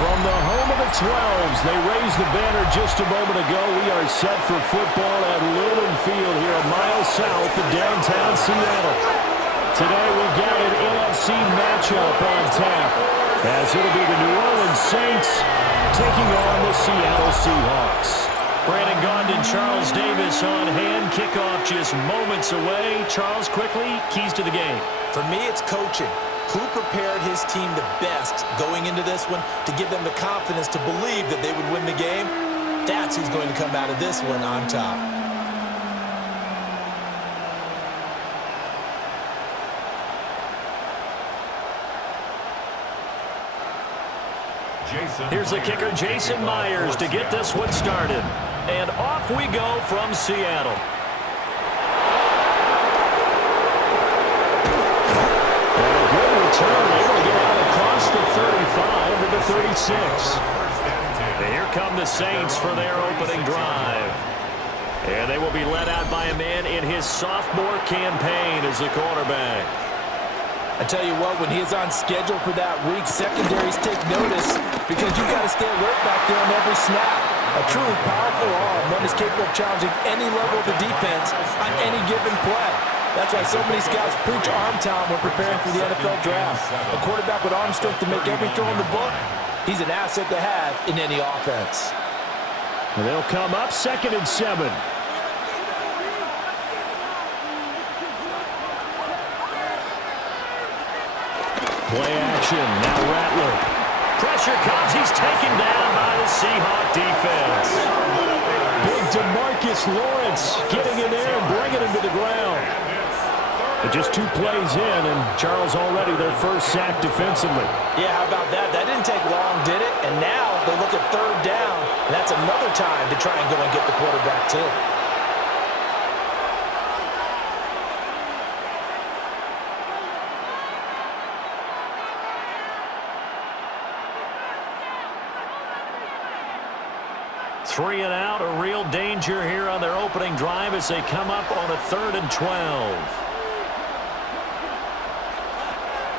From the home of the 12s, they raised the banner just a moment ago. We are set for football at Lumen Field here a mile south of downtown Seattle. Today we've got an NFC matchup on tap, as it'll be the New Orleans Saints taking on the Seattle Seahawks. Brandon Gaughan, Charles Davis on hand. Kickoff just moments away. Charles, quickly, keys to the game. For me, it's coaching. Who prepared his team the best going into this one to give them the confidence to believe that they would win the game? That's who's going to come out of this one on top. Here's the kicker, Jason Myers, to get this one started. And off we go from Seattle. And a good return, able to get out across the 35 to the 36. And here come the Saints for their opening drive. And they will be led out by a man in his sophomore campaign as the quarterback. I tell you what, when he is on schedule for that week, secondaries take notice because you've got to stay alert back there on every snap. A truly powerful arm, one is capable of challenging any level of the defense on any given play. That's why so many scouts preach arm talent when preparing for the NFL draft. A quarterback with arm strength to make every throw in the book, he's an asset to have in any offense. And they'll come up 2nd and 7. Play action, now Rattler. Pressure comes, he's taken down by the Seahawk defense. Big DeMarcus Lawrence getting in there and bringing him to the ground. But just 2 plays in, and Charles already their first sack defensively. Yeah, how about that? That didn't take long, did it? And now they look at 3rd down, and that's another time to try and go and get the quarterback too. Three and out, a real danger here on their opening drive as they come up on a 3rd and 12.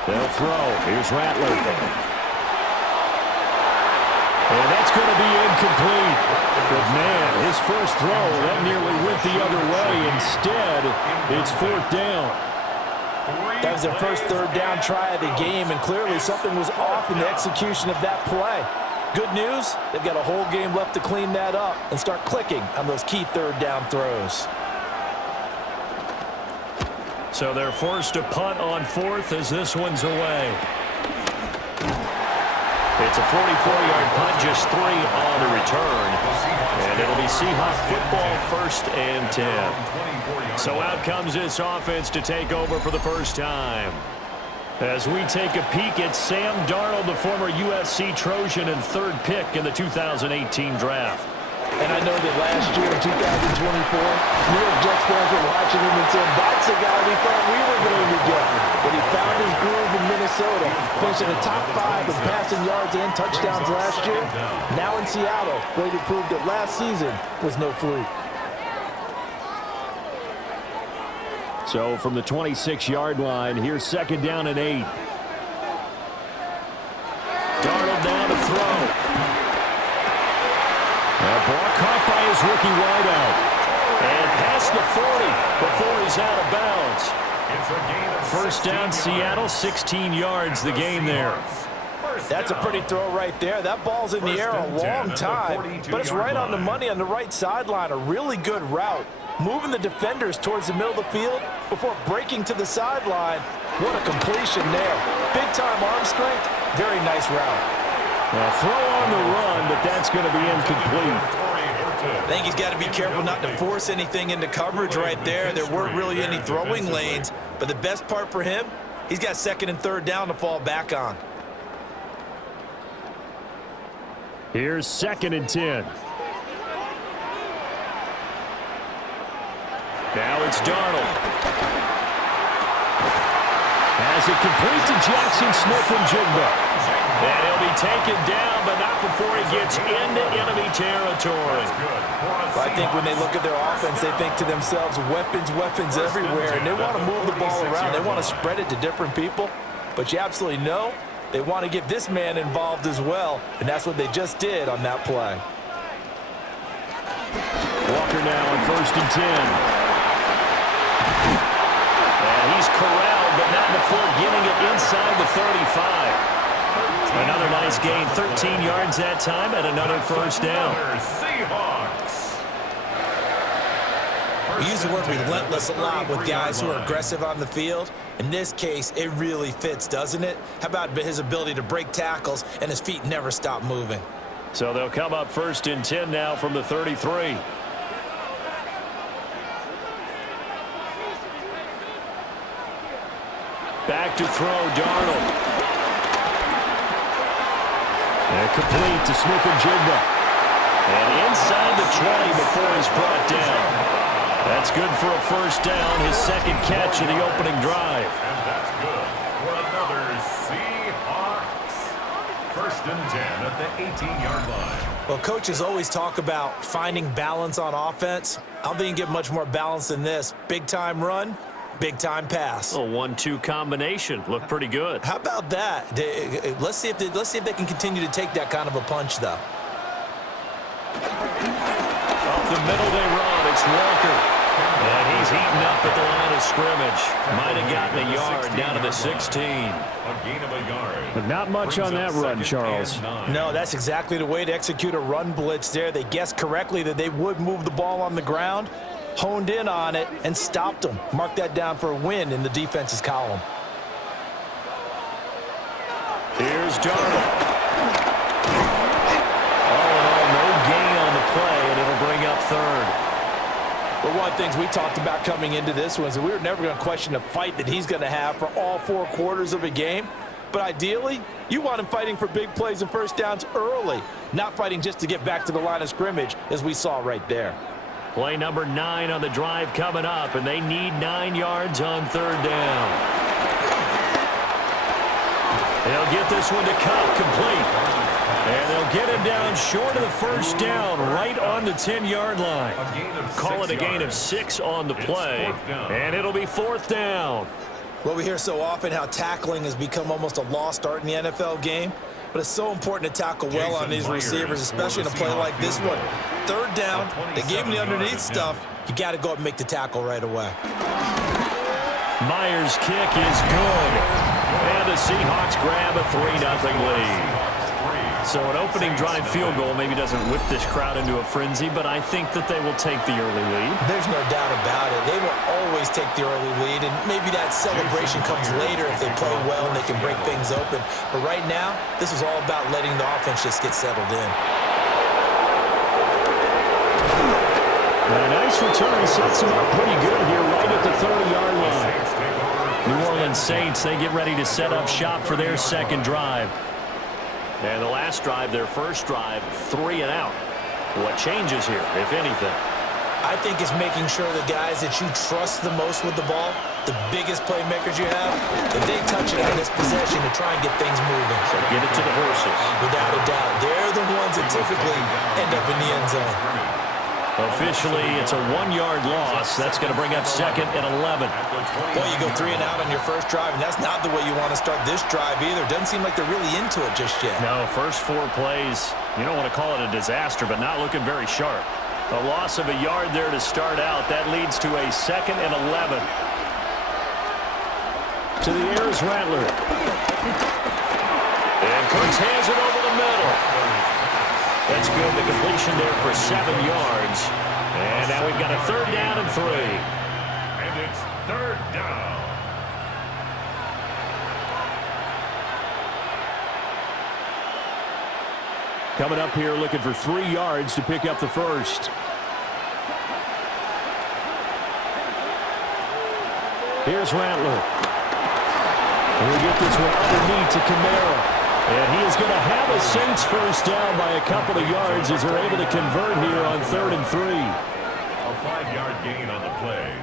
They'll throw. Here's Rattler. And that's going to be incomplete. But, man, his first throw, that nearly went the other way. Instead, it's 4th down. That was their first 3rd down try of the game, and clearly something was off in the execution of that play. Good news, they've got a whole game left to clean that up and start clicking on those key 3rd down throws. So they're forced to punt on 4th as this one's away. It's a 44-yard punt, just 3 on the return. And it'll be Seahawk football 1st and 10. So out comes this offense to take over for the first time. As we take a peek at Sam Darnold, the former USC Trojan and 3rd pick in the 2018 draft. And I know that last year in 2024, New York Jets fans were watching him and saying, that's the guy we thought we were going to get. But he found his groove in Minnesota, finishing the top 5 in passing yards and touchdowns last year. Now in Seattle, ready to prove that last season was no fluke. So from the 26-yard line, here's 2nd down and 8. Darnold down to throw. That ball caught by his rookie wideout. And past the 40 before he's out of bounds. First down, Seattle, 16 yards the game there. That's a pretty throw right there. That ball's in the air a long time, but it's right on the money on the right sideline. A really good route. Moving the defenders towards the middle of the field before breaking to the sideline. What a completion there. Big-time arm strength. Very nice route. A throw on the run, but that's going to be incomplete. I think he's got to be careful not to force anything into coverage right there. There weren't really any throwing lanes, but the best part for him, he's got 2nd and 3rd down to fall back on. Here's 2nd and 10. Now it's Darnold. Has it complete to Jackson Smith-Njigba. And he'll be taken down, but not before he gets into enemy territory. Well, I think when they look at their offense, they think to themselves, weapons, weapons everywhere, and they want to move the ball around. They want to spread it to different people. But you absolutely know They want to get this man involved as well, and that's what they just did on that play. Walker now on 1st and 10. And he's corralled, but not before getting it inside the 35. Another nice gain, 13 yards that time, and another first down. Seahawks. We use the word relentless a lot with guys who are aggressive on the field. In this case, it really fits, doesn't it? How about his ability to break tackles and his feet never stop moving? So they'll come up 1st and 10 now from the 33. Back to throw, Darnold. And complete to Smith-Njigba. And inside the 20 before he's brought down. That's good for a first down, his second catch of the opening drive. And that's good for another Seahawks. 1st and 10 at the 18-yard line. Well, coaches always talk about finding balance on offense. I don't think you can get much more balance than this. Big-time run, big-time pass. A 1-2 combination. Looked pretty good. How about that? Let's see if they can continue to take that kind of a punch, though. Up the middle they run. It's Walker. And he's heating up at the line of scrimmage. Might have gotten a yard down to the 16. A gain of a yard. But not much on that run, Charles. No, that's exactly the way to execute a run blitz there. They guessed correctly that they would move the ball on the ground, honed in on it, and stopped them. Mark that down for a win in the defense's column. Here's Darnold. All in all, no gain on the play, and it'll bring up 3rd. But one of the things we talked about coming into this was that we were never going to question the fight that he's going to have for all 4 quarters of a game. But ideally, you want him fighting for big plays and first downs early, not fighting just to get back to the line of scrimmage, as we saw right there. Play number 9 on the drive coming up, and they need 9 yards on 3rd down. They'll get this one to Cup, complete. And they'll get him down short of the first down, right on the 10-yard line. Call it a gain of 6 on the play, and it'll be 4th down. Well, we hear so often how tackling has become almost a lost art in the NFL game, but it's so important to tackle well on these receivers, especially in a play like this one. 3rd down, they gave him the underneath stuff. You got to go up and make the tackle right away. Myers' kick is good, and the Seahawks grab a 3-0 lead. So an opening drive field goal maybe doesn't whip this crowd into a frenzy, but I think that they will take the early lead. There's no doubt about it. They will always take the early lead, and maybe that celebration comes later if they play well and they can break things open. But right now, this is all about letting the offense just get settled in. And a nice return sets him up pretty good here right at the 30-yard line. New Orleans Saints, they get ready to set up shop for their second drive. And the last drive, their first drive, 3 and out. What changes here, if anything? I think it's making sure the guys that you trust the most with the ball, the biggest playmakers you have, that they touch it on this possession to try and get things moving. So get it to the horses. Without a doubt. They're the ones that typically end up in the end zone. Officially, it's a 1-yard loss. That's going to bring up 2nd and 11. Boy, you go 3 and out on your first drive, and that's not the way you want to start this drive either. Doesn't seem like they're really into it just yet. No, first 4 plays, you don't want to call it a disaster, but not looking very sharp. A loss of a yard there to start out. That leads to a 2nd and 11. To the air is Rattler. And Cooks hands it over the middle. That's good. The completion there for 7 yards. And now we've got a 3rd down and 3. And it's 3rd down. Coming up here looking for 3 yards to pick up the first. Here's Rattler. We'll get this one underneath to Kamara. And he is going to have a Saints first down by a couple of yards as they're able to convert here on 3rd and 3. A 5-yard gain on the play.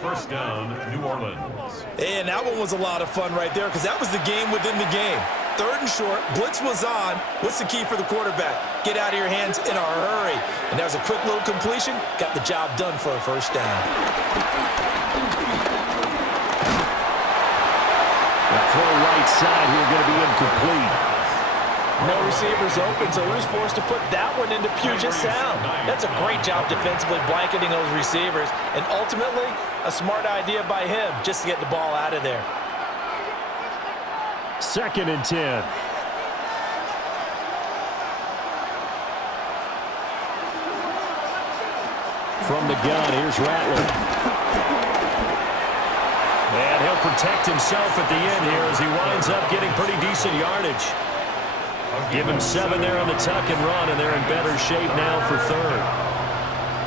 First down, New Orleans. And that one was a lot of fun right there because that was the game within the game. 3rd and short, blitz was on. What's the key for the quarterback? Get out of your hands in a hurry. And that was a quick little completion. Got the job done for a first down. throw right side here going to be incomplete. No receivers open, so he was forced to put that one into Puget Sound. That's a great job defensively blanketing those receivers, and ultimately, a smart idea by him just to get the ball out of there. 2nd and 10. From the gun, here's Rattler. And he'll protect himself at the end here as he winds up getting pretty decent yardage. Give him 7 there on the tuck and run, and they're in better shape now for 3rd.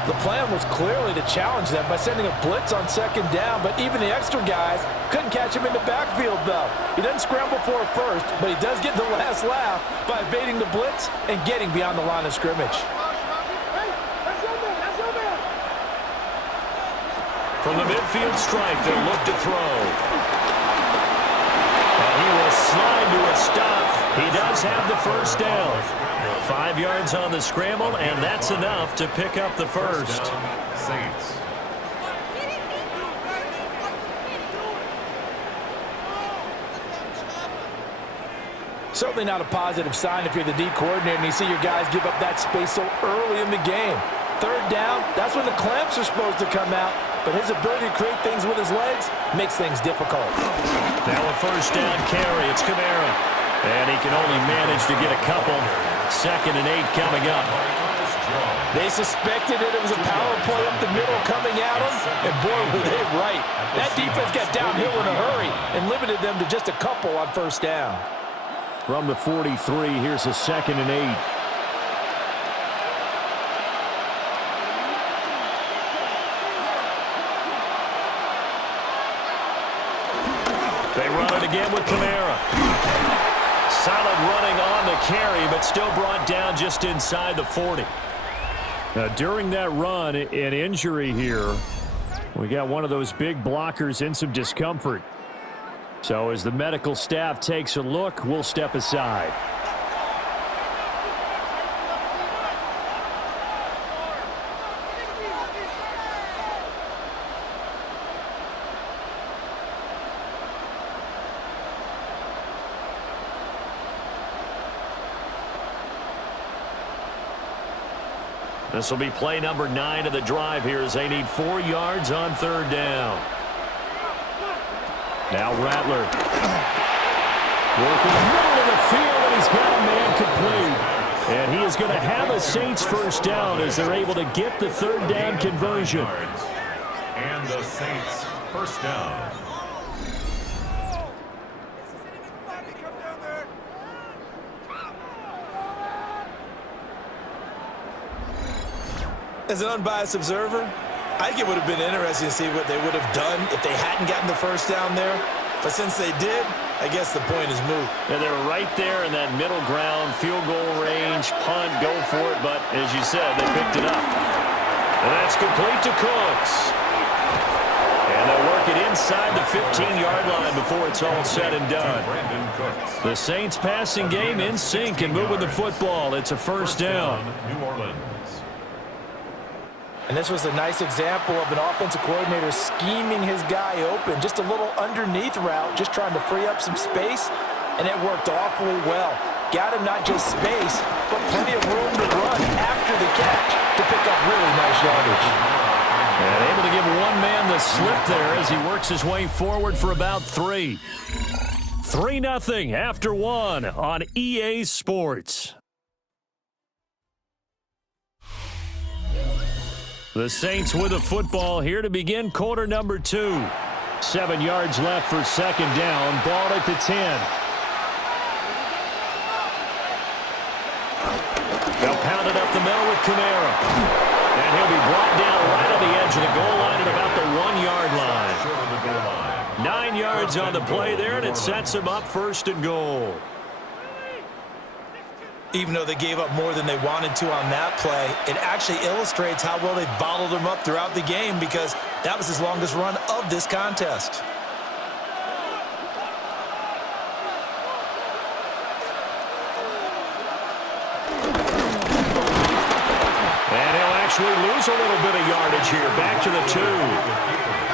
The plan was clearly to challenge them by sending a blitz on 2nd down, but even the extra guys couldn't catch him in the backfield, though. He doesn't scramble for it first, but he does get the last laugh by evading the blitz and getting beyond the line of scrimmage. From the midfield stripe, they'll look to throw. And he will slide to a stop. He does have the 1st down. 5 yards on the scramble, and that's enough to pick up the 1st. Saints. Certainly not a positive sign if you're the D coordinator and you see your guys give up that space so early in the game. 3rd down, that's when the clamps are supposed to come out, but his ability to create things with his legs makes things difficult. Now a 1st down carry. It's Kamara. And he can only manage to get a couple. 2nd and 8 coming up. They suspected that it was a power play up the middle coming at them, and boy, were they right. That defense got downhill in a hurry and limited them to just a couple on 1st down. From the 43, here's a 2nd and 8. They run it again with Kamara. Solid running on the carry, but still brought down just inside the 40. Now, during that run, an injury here. We got one of those big blockers in some discomfort. So as the medical staff takes a look, we'll step aside. This will be play number 9 of the drive here as they need 4 yards on 3rd down. Now Rattler. Working the middle of the field, and he's got a man complete. And he is going to have a Saints 1st down as they're able to get the 3rd down conversion. And the Saints 1st down. As an unbiased observer, I think it would have been interesting to see what they would have done if they hadn't gotten the 1st down there. But since they did, I guess the point is moot. And they were right there in that middle ground, field goal range, punt, go for it. But as you said, they picked it up. And that's complete to Cooks. And they'll work it inside the 15-yard line before it's all said and done. The Saints passing game in sync and moving the football. It's a 1st down. New Orleans. And this was a nice example of an offensive coordinator scheming his guy open. Just a little underneath route, just trying to free up some space, and it worked awfully well. Got him not just space, but plenty of room to run after the catch to pick up really nice yardage. And able to give one man the slip there as he works his way forward for about 3. 3-0 after 1 on EA Sports. The Saints with the football here to begin quarter number 2. 7 yards left for 2nd down. Ball at the 10. They'll pound it up the middle with Kamara. And he'll be brought down right on the edge of the goal line at about the 1-yard line. 9 yards on the play there, and it sets him up 1st and goal. Even though they gave up more than they wanted to on that play, it actually illustrates how well they bottled him up throughout the game because that was his longest run of this contest. And he'll actually lose a little bit of yardage here. Back to the 2.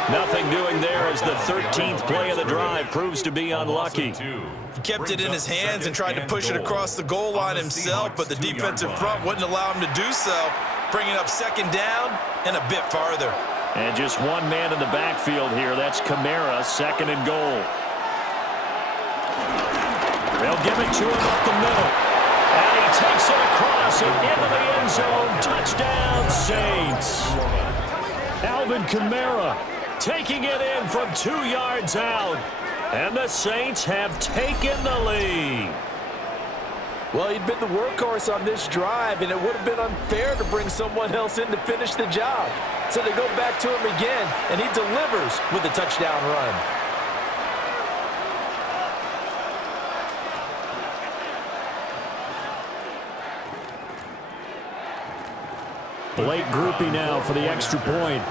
Nothing doing there as the 13th play of the drive proves to be unlucky. He kept it in his hands and tried to push it across the goal line himself, but the defensive front wouldn't allow him to do so, bringing up second down and a bit farther. And just one man in the backfield here. That's Kamara, second and goal. They'll give it to him up the middle. And he takes it across and into the end zone. Touchdown, Saints. Alvin Kamara taking it in from 2 yards out. And the Saints have taken the lead. Well, he'd been the workhorse on this drive, and it would have been unfair to bring someone else in to finish the job. So they go back to him again, and he delivers with a touchdown run. Late groupie now for the extra point.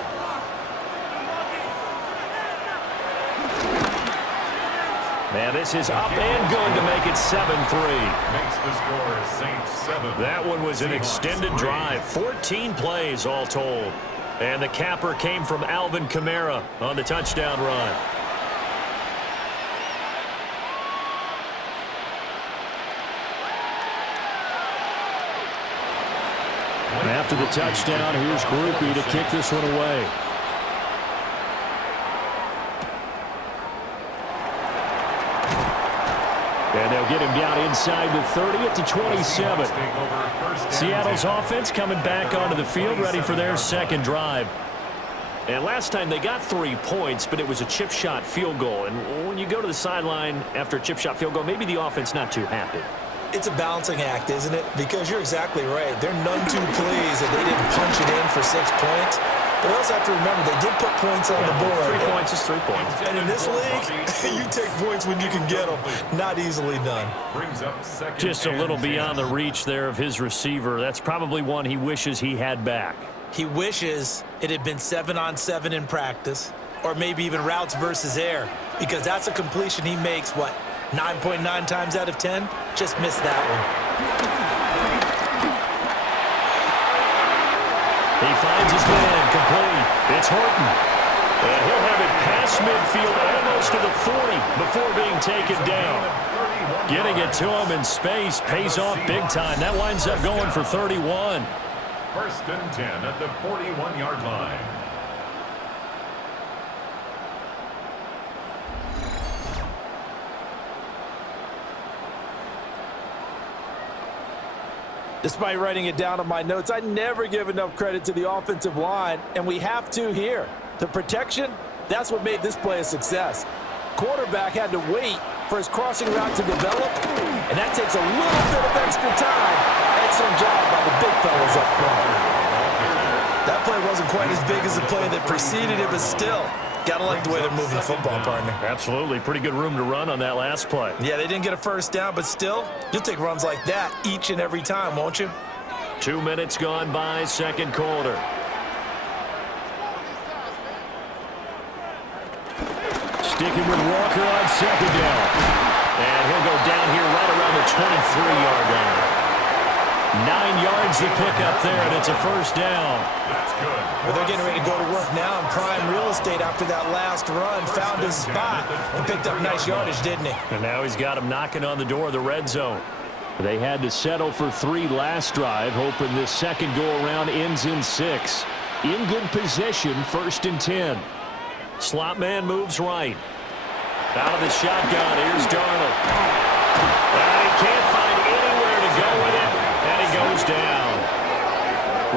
Man, this is up and good to make it 7-3. Makes the score Saints 7. That one was an Seahawks extended 3. drive, 14 plays all told. And the capper came from Alvin Kamara on the touchdown run. After the touchdown, here's Groupie to kick this one away. And they'll get him down inside the 30 at the 27. Seattle's offense coming back onto the field, ready for their second drive. And last time they got 3 points, but it was a chip shot field goal. And when you go to the sideline after a chip shot field goal, maybe the offense not too happy. It's a balancing act, isn't it? Because you're exactly right. They're none too pleased that they didn't punch it in for 6 points. But also have to remember, they did put points on the board. 3 points is 3 points. And in this league, you take points when you can get them. Not easily done. Brings up second Just a little and beyond 10. the reach there of his receiver. That's probably one he wishes he had back. He wishes it had been 7-on-7 in practice, or maybe even routes versus air, because that's a completion he makes, what, 9.9 times out of 10? Just missed that one. He finds his man complete. It's Horton. And he'll have it past midfield almost to the 40 before being taken down. Getting it to him in space pays off big time. That winds up going for 31. First and 10 at the 41-yard line. Despite writing it down on my notes, I never give enough credit to the offensive line, and we have to here. The protection, that's what made this play a success. Quarterback had to wait for his crossing route to develop, and that takes a little bit of extra time. Excellent job by the big fellas up front. That play wasn't quite as big as the play that preceded it, but still, gotta like the way they're moving the football, partner. Absolutely. Pretty good room to run on that last play. Yeah, they didn't get a first down, but still, you'll take runs like that each and every time, won't you? 2 minutes gone by, second quarter. Sticking with Walker on second down. And he'll go down here right around the 23-yard line. 9 yards to pick up there, and it's a first down. That's good. Well, they're getting ready to go to work now in prime real estate after that last run. Found his spot and picked up nice yardage, didn't he? And now he's got him knocking on the door of the red zone. They had to settle for 3 last drive, hoping this second go-around ends in 6. In good position, first and 10. Slot man moves right. Out of the shotgun, here's Darnold. And he can't find anywhere to go with it, and he goes down.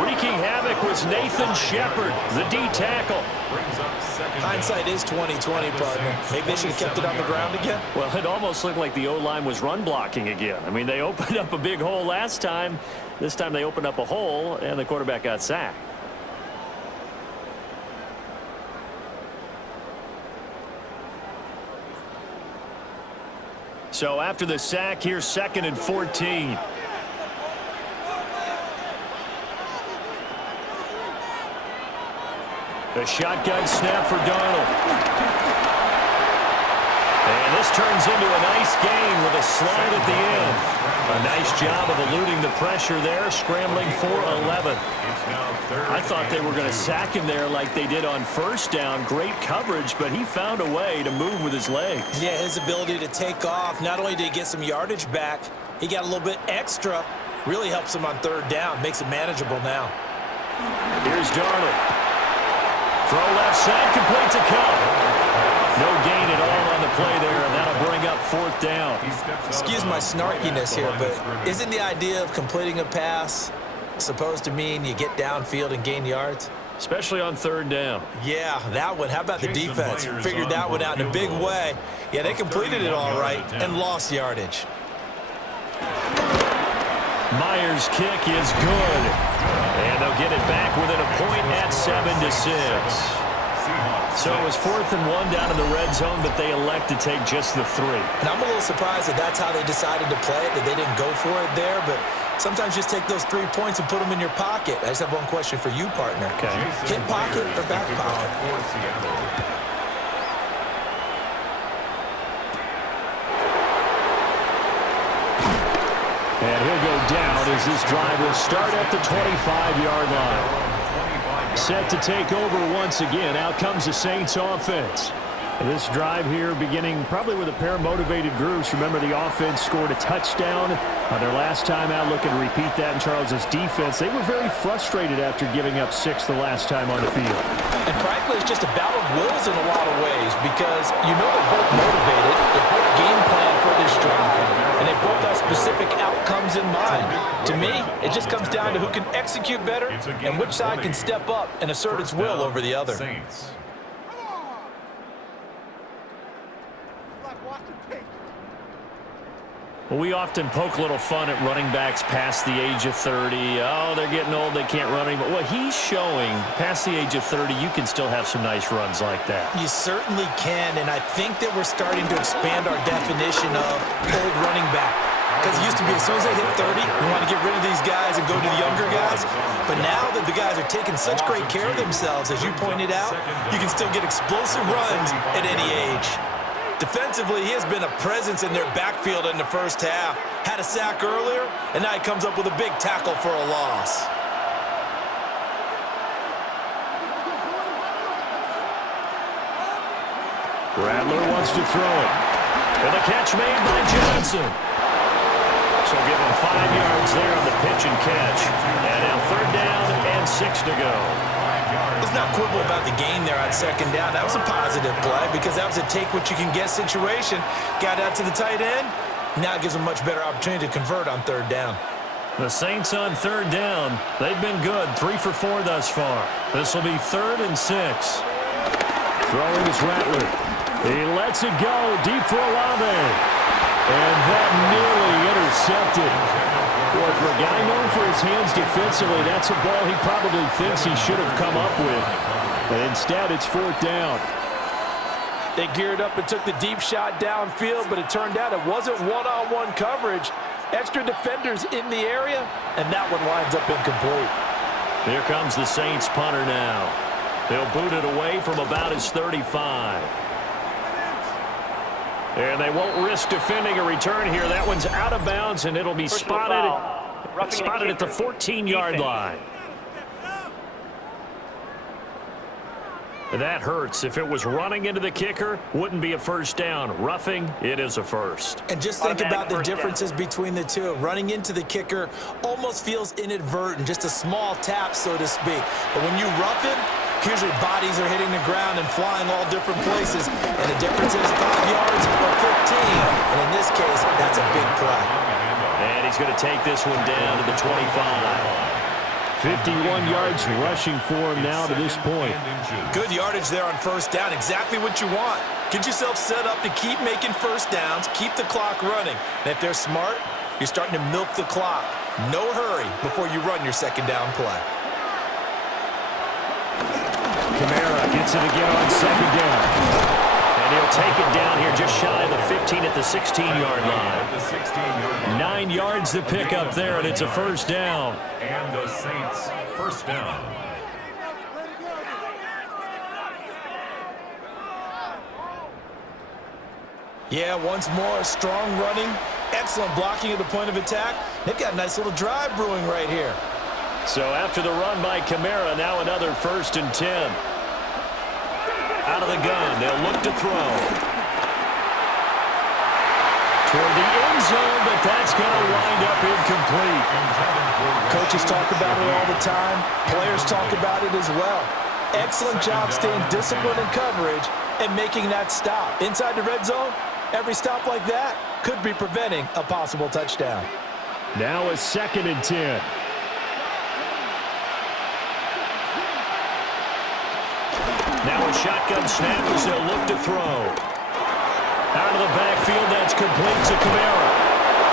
Wreaking havoc was Nathan Shepard, the D-tackle. Brings up second Hindsight is 20/20, partner. Maybe they should have kept it on the ground again. Well, it almost looked like the O-line was run blocking again. I mean, they opened up a big hole last time. This time they opened up a hole, and the quarterback got sacked. So after the sack, here's second and 14. The shotgun snap for Darnold. And this turns into a nice gain with a slide at the end. A nice job of eluding the pressure there, scrambling for 11. I thought they were going to sack him there like they did on first down. Great coverage, but he found a way to move with his legs. Yeah, his ability to take off, not only did he get some yardage back, he got a little bit extra. Really helps him on third down, makes it manageable now. Here's Darnold. Throw left side, complete to Cup. No gain at all on the play there, and that'll bring up fourth down. Excuse my snarkiness here, but isn't the idea of completing a pass supposed to mean you get downfield and gain yards? Especially on third down. Yeah, that one. How about the defense? Figured that one out in a big way. Yeah, they completed it all right and lost yardage. Myers' kick is good. And they'll get it back within a point at 7-6. So it was 4th and 1 down in the red zone, but they elect to take just the 3. And I'm a little surprised that that's how they decided to play it, that they didn't go for it there. But sometimes just take those 3 points and put them in your pocket. I just have one question for you, partner. Okay. Hip pocket or back pocket? And he'll go down as this drive will start at the 25-yard line. Set to take over once again. Out comes the Saints offense. This drive here beginning probably with a pair of motivated groups. Remember, the offense scored a touchdown on their last time out. Looking to repeat that in Charles's defense. They were very frustrated after giving up 6 the last time on the field. And frankly, it's just a battle of wills in a lot of ways because you know they're both motivated. They both game plan for this drive, and they both have specific outcomes in mind. To me, it just comes down to who can execute better and which side can step up and assert its will over the other. Well, we often poke a little fun at running backs past the age of 30. Oh, they're getting old, they can't run anymore. Well, he's showing past the age of 30, you can still have some nice runs like that. You certainly can, and I think that we're starting to expand our definition of old running back. Because it used to be as soon as they hit 30, we want to get rid of these guys and go to the younger guys. But now that the guys are taking such great care of themselves, as you pointed out, you can still get explosive runs at any age. Defensively, he has been a presence in their backfield in the first half. Had a sack earlier, and now he comes up with a big tackle for a loss. Rattler wants to throw it. And the catch made by Johnson. So give him 5 yards there on the pitch and catch. And now third down and 6 to go. Let's not quibble about the gain there on second down. That was a positive play because that was a take-what-you-can-get situation. Got out to the tight end. Now it gives them a much better opportunity to convert on third down. The Saints on third down. They've been good, 3 for 4 thus far. This will be 3rd and 6. Throwing is Rattler. He lets it go deep for Olave. And that nearly intercepted. Boy, for a guy known for his hands defensively, that's a ball he probably thinks he should have come up with. But instead, it's 4th down. They geared up and took the deep shot downfield, but it turned out it wasn't one-on-one coverage. Extra defenders in the area, and that one winds up incomplete. Here comes the Saints punter now. They'll boot it away from about his 35. And they won't risk defending a return here. That one's out of bounds, and it'll be spotted at the 14-yard line. That hurts. If it was running into the kicker, wouldn't be a first down. Roughing, it is a first. And just think about the differences between the two. Running into the kicker almost feels inadvertent, just a small tap, so to speak. But when you rough him, usually bodies are hitting the ground and flying all different places. And the difference is 5 yards or 15. And in this case, that's a big play. And he's going to take this one down to the 25. 51 yards rushing for him now to this point. Good yardage there on first down. Exactly what you want. Get yourself set up to keep making first downs, keep the clock running. And if they're smart, you're starting to milk the clock. No hurry before you run your second down play. Kamara gets it again on second down. And he'll take it down here just shy of the 15 at the 16-yard line. 9 yards to pick up there, and it's a first down. And the Saints first down. Yeah, once more, strong running, excellent blocking at the point of attack. They've got a nice little drive brewing right here. So after the run by Kamara, now another 1st and 10. Out of the gun, they'll look to throw. Toward the end zone, but that's going to wind up incomplete. Coaches talk about it all the time. Players talk about it as well. Excellent job staying disciplined in coverage and making that stop. Inside the red zone, every stop like that could be preventing a possible touchdown. Now a 2nd and 10. Now a shotgun snap as they'll look to throw. Out of the backfield, that's complete to Kamara.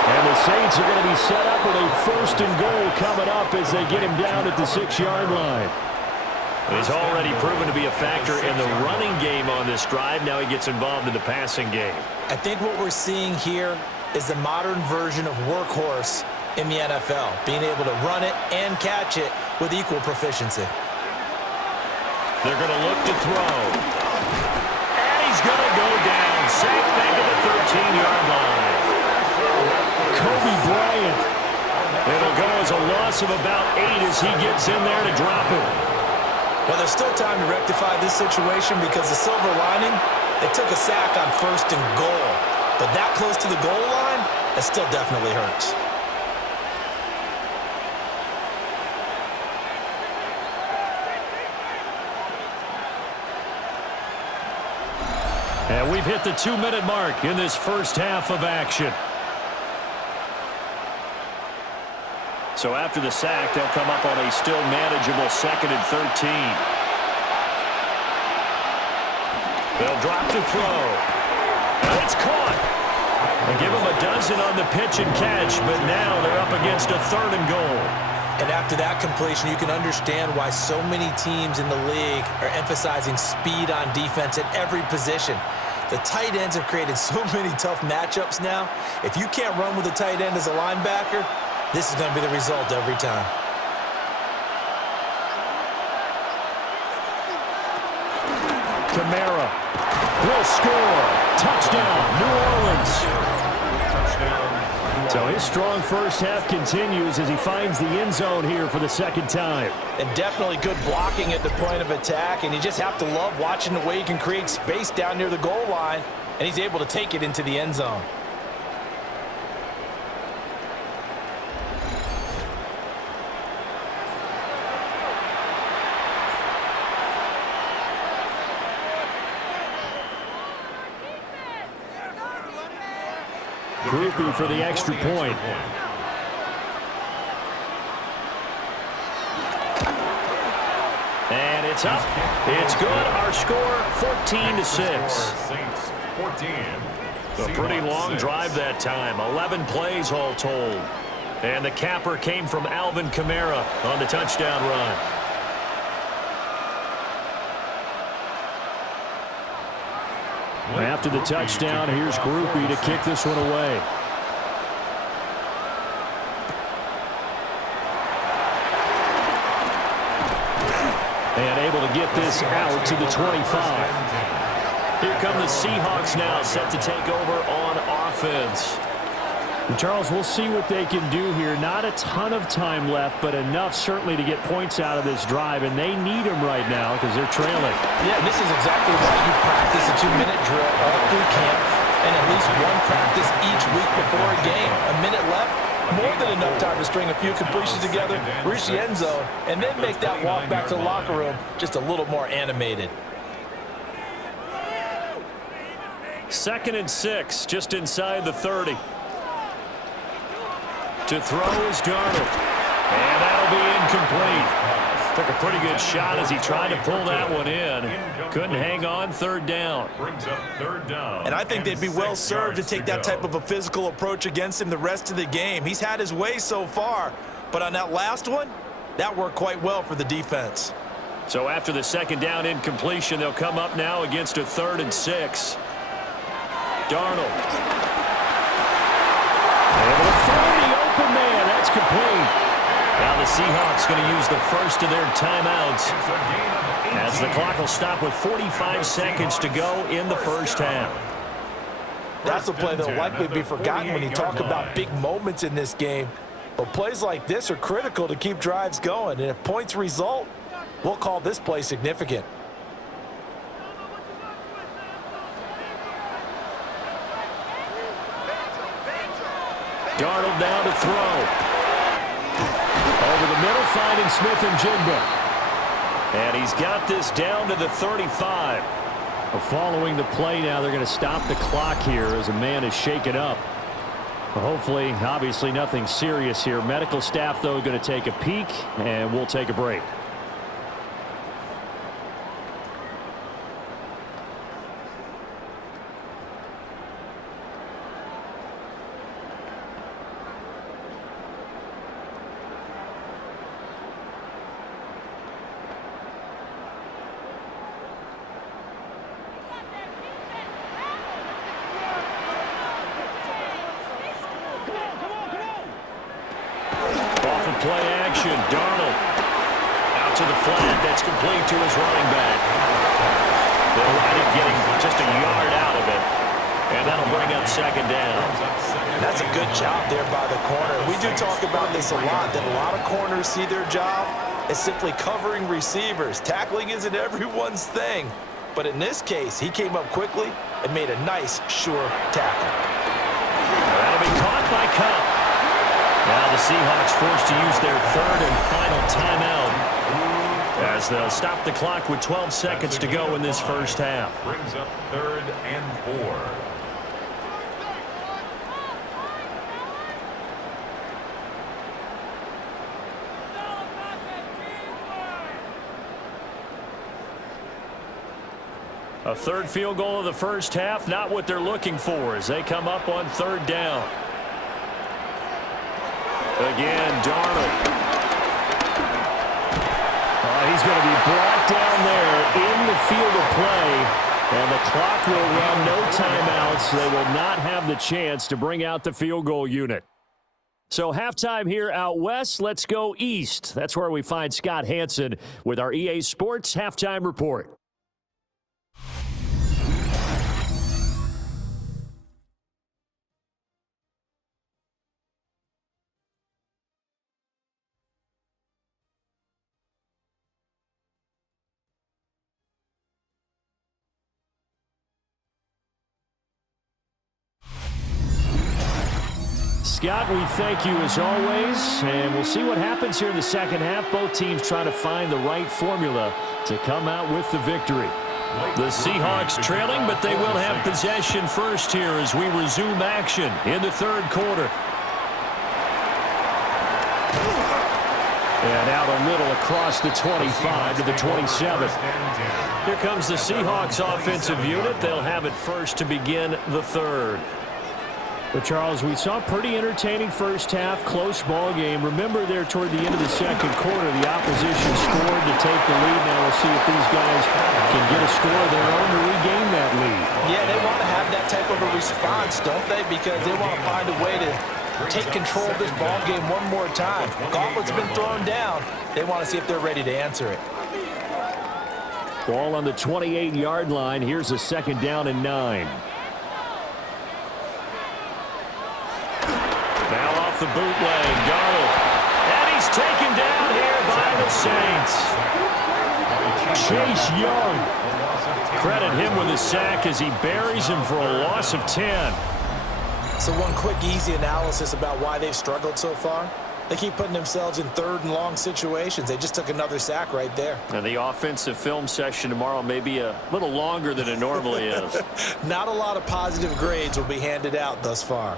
And the Saints are going to be set up with a 1st and goal coming up as they get him down at the 6-yard line. He's already proven to be a factor in the running game on this drive. Now he gets involved in the passing game. I think what we're seeing here is the modern version of workhorse in the NFL, being able to run it and catch it with equal proficiency. They're going to look to throw. And he's going to go down. Sacked back to the 13-yard line. Kobe Bryant. It'll go as a loss of about 8 as he gets in there to drop it. Well, there's still time to rectify this situation because the silver lining, they took a sack on 1st and goal. But that close to the goal line, that still definitely hurts. And we've hit the 2-minute mark in this first half of action. So after the sack, they'll come up on a still manageable 2nd and 13. They'll drop to throw. And it's caught. They give him a dozen on the pitch and catch, but now they're up against a 3rd and goal. And after that completion, you can understand why so many teams in the league are emphasizing speed on defense at every position. The tight ends have created so many tough matchups now. If you can't run with a tight end as a linebacker, this is going to be the result every time. Kamara will score. Touchdown, New Orleans. So his strong first half continues as he finds the end zone here for the 2nd time. And definitely good blocking at the point of attack, and you just have to love watching the way he can create space down near the goal line, and he's able to take it into the end zone. Groupie for the extra point. And it's up. It's good. Our score, 14-6. A pretty long drive that time. 11 plays all told. And the capper came from Alvin Kamara on the touchdown run. After the touchdown, here's Groupie to kick this one away. And able to get this out to the 25. Here come the Seahawks now, set to take over on offense. And Charles, we'll see what they can do here. Not a ton of time left, but enough certainly to get points out of this drive, and they need them right now because they're trailing. Yeah, this is exactly why you practice a 2-minute drill all through camp and at least one practice each week before a game. A minute left, more than enough time to string a few completions together, reach the end zone, and then make that walk back to the locker room just a little more animated. 2nd and 6, just inside the 30. To throw is Darnold. And that'll be incomplete. Took a pretty good shot as he tried to pull that one in. Couldn't hang on. 3rd down. Brings up 3rd down. And I think they'd be well served to take that type of a physical approach against him the rest of the game. He's had his way so far, but on that last one, that worked quite well for the defense. So after the 2nd down incompletion, they'll come up now against a 3rd and 6. Darnold. Able to find the open man. That's complete. Now the Seahawks going to use the first of their timeouts as the clock will stop with 45 seconds to go in the first half. That's a play that will likely be forgotten when you talk about big moments in this game. But plays like this are critical to keep drives going. And if points result, we'll call this play significant. Darnold down to throw. Over the middle, finding Smith and Jigba. And he's got this down to the 35. Following the play now, they're going to stop the clock here as a man is shaken up. Hopefully, obviously nothing serious here. Medical staff, though, going to take a peek, and we'll take a break. Play action. Darnold out to the flat. That's complete to his running back. They'll wind up getting just a yard out of it. And that'll bring up second down. That's a good job there by the corner. We do talk about this a lot, that a lot of corners see their job as simply covering receivers. Tackling isn't everyone's thing. But in this case, he came up quickly and made a nice, sure tackle. That'll be caught by Cup. Now the Seahawks forced to use their third and final timeout as they'll stop the clock with 12 seconds to go in this first half. Brings up 3rd and 4. A third field goal of the first half, not what they're looking for as they come up on 3rd down. Again, Darnold. He's going to be brought down there in the field of play, and the clock will run, no timeouts. They will not have the chance to bring out the field goal unit. So halftime here out west. Let's go east. That's where we find Scott Hansen with our EA Sports Halftime Report. Scott, we thank you as always, and we'll see what happens here in the second half. Both teams trying to find the right formula to come out with the victory. The Seahawks trailing, but they will have possession first here as we resume action in the 3rd quarter. And out a little across the 25 to the 27. Here comes the Seahawks offensive unit. They'll have it first to begin the 3rd. But, Charles, we saw a pretty entertaining first half, close ball game. Remember there toward the end of the second quarter, the opposition scored to take the lead. Now we'll see if these guys can get a score of their own to regain that lead. Yeah, they want to have that type of a response, don't they? Because they want to find a way to take control of this ball game one more time. Gauntlet's been thrown down. They want to see if they're ready to answer it. Ball on the 28-yard line. Here's a 2nd down and 9. The bootleg, Darnold. And he's taken down here by the Saints. Chase Young. Credit him with a sack as he buries him for a loss of 10. So one quick, easy analysis about why they've struggled so far. They keep putting themselves in 3rd and long situations. They just took another sack right there. And the offensive film session tomorrow may be a little longer than it normally is. Not a lot of positive grades will be handed out thus far.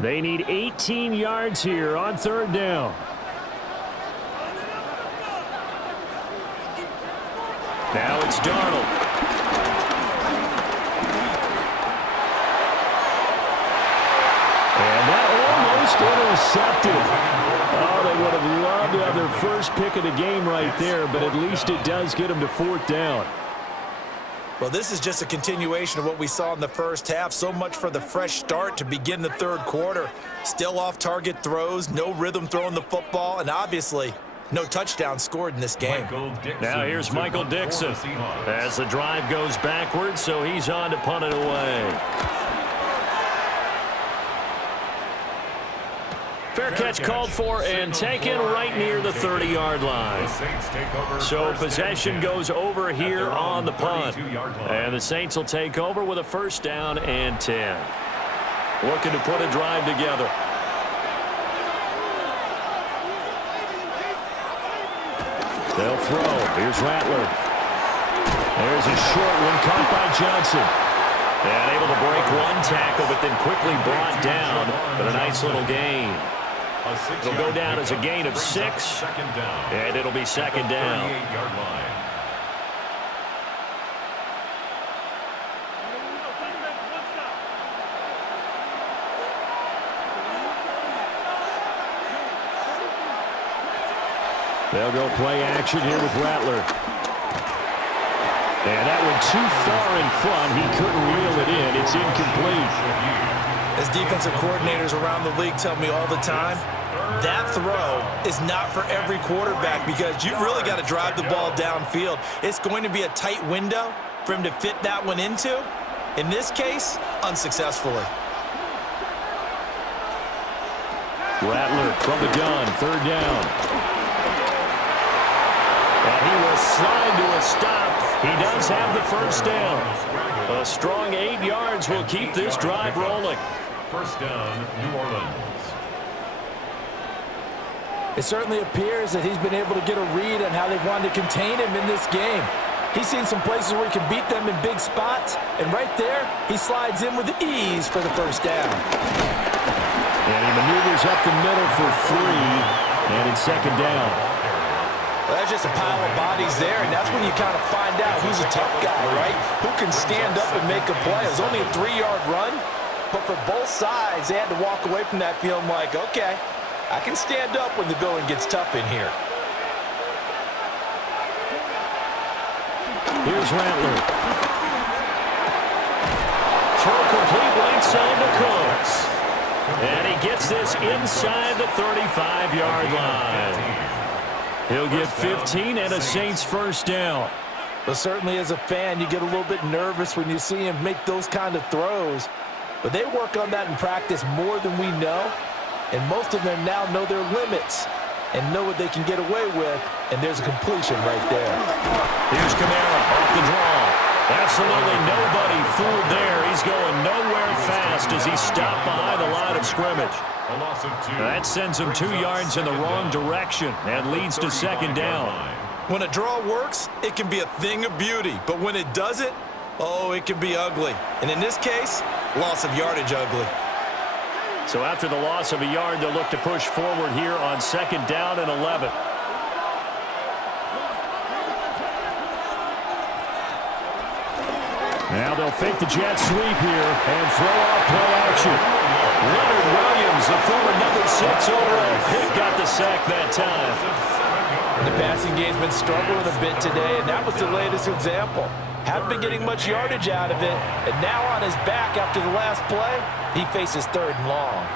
They need 18 yards here on 3rd down. Now it's Darnold. And that almost intercepted. Oh, they would have loved to have their first pick of the game right there, but at least it does get them to 4th down. Well, this is just a continuation of what we saw in the first half. So much for the fresh start to begin the third quarter. Still off-target throws, no rhythm throwing the football, and obviously no touchdown scored in this game. Now here's Michael Dixon as the drive goes backwards, so he's on to punt it away. Fair catch called for and taken right near the 30-yard line. So possession goes over here on the punt. And the Saints will take over with a first down and 10. Looking to put a drive together. They'll throw. Here's Rattler. There's a short one caught by Johnson. And able to break one tackle, but then quickly brought down. But a nice little gain. It'll go down as a gain of 6, and it'll be second down. They'll go play action here with Rattler. And that one too far in front. He couldn't reel it in. It's incomplete. As defensive coordinators around the league tell me all the time, that throw is not for every quarterback because you've really got to drive the ball downfield. It's going to be a tight window for him to fit that one into. In this case, unsuccessfully. Rattler from the gun, third down. And he will slide to a stop. He does have the first down. A strong 8 yards will keep this drive rolling. First down, New Orleans. It certainly appears that he's been able to get a read on how they've wanted to contain him in this game. He's seen some places where he can beat them in big spots, and right there, he slides in with ease for the first down. And he maneuvers up the middle for 3, and it's second down. Well, that's just a pile of bodies there, and that's when you kind of find out who's a tough guy, right? Who can stand up and make a play. It was only a 3-yard run, but for both sides, they had to walk away from that feeling like, okay, I can stand up when the going gets tough in here. Here's Rattler. Throw complete right side to Cooks. And he gets this inside the 35-yard line. He'll get 15 and a Saints first down. But certainly as a fan, you get a little bit nervous when you see him make those kind of throws. But they work on that in practice more than we know. And most of them now know their limits and know what they can get away with. And there's a completion right there. Here's Kamara off the draw. Absolutely nobody fooled there. He's going nowhere fast as he stopped behind the line of scrimmage. A loss of 2. That sends him 2 yards in the wrong direction and leads to second down. When a draw works, it can be a thing of beauty. But when it doesn't, oh, it can be ugly. And in this case, loss of yardage ugly. So after the loss of a yard, they'll look to push forward here on second down and 11. Now they'll fake the jet sweep here and throw out play action. Leonard Williams, the former number 6 overall pick, got the sack that time. And the passing game's been struggling a bit today, and that was the latest example. Haven't been getting much yardage out of it, and now on his back after the last play, he faces third and long.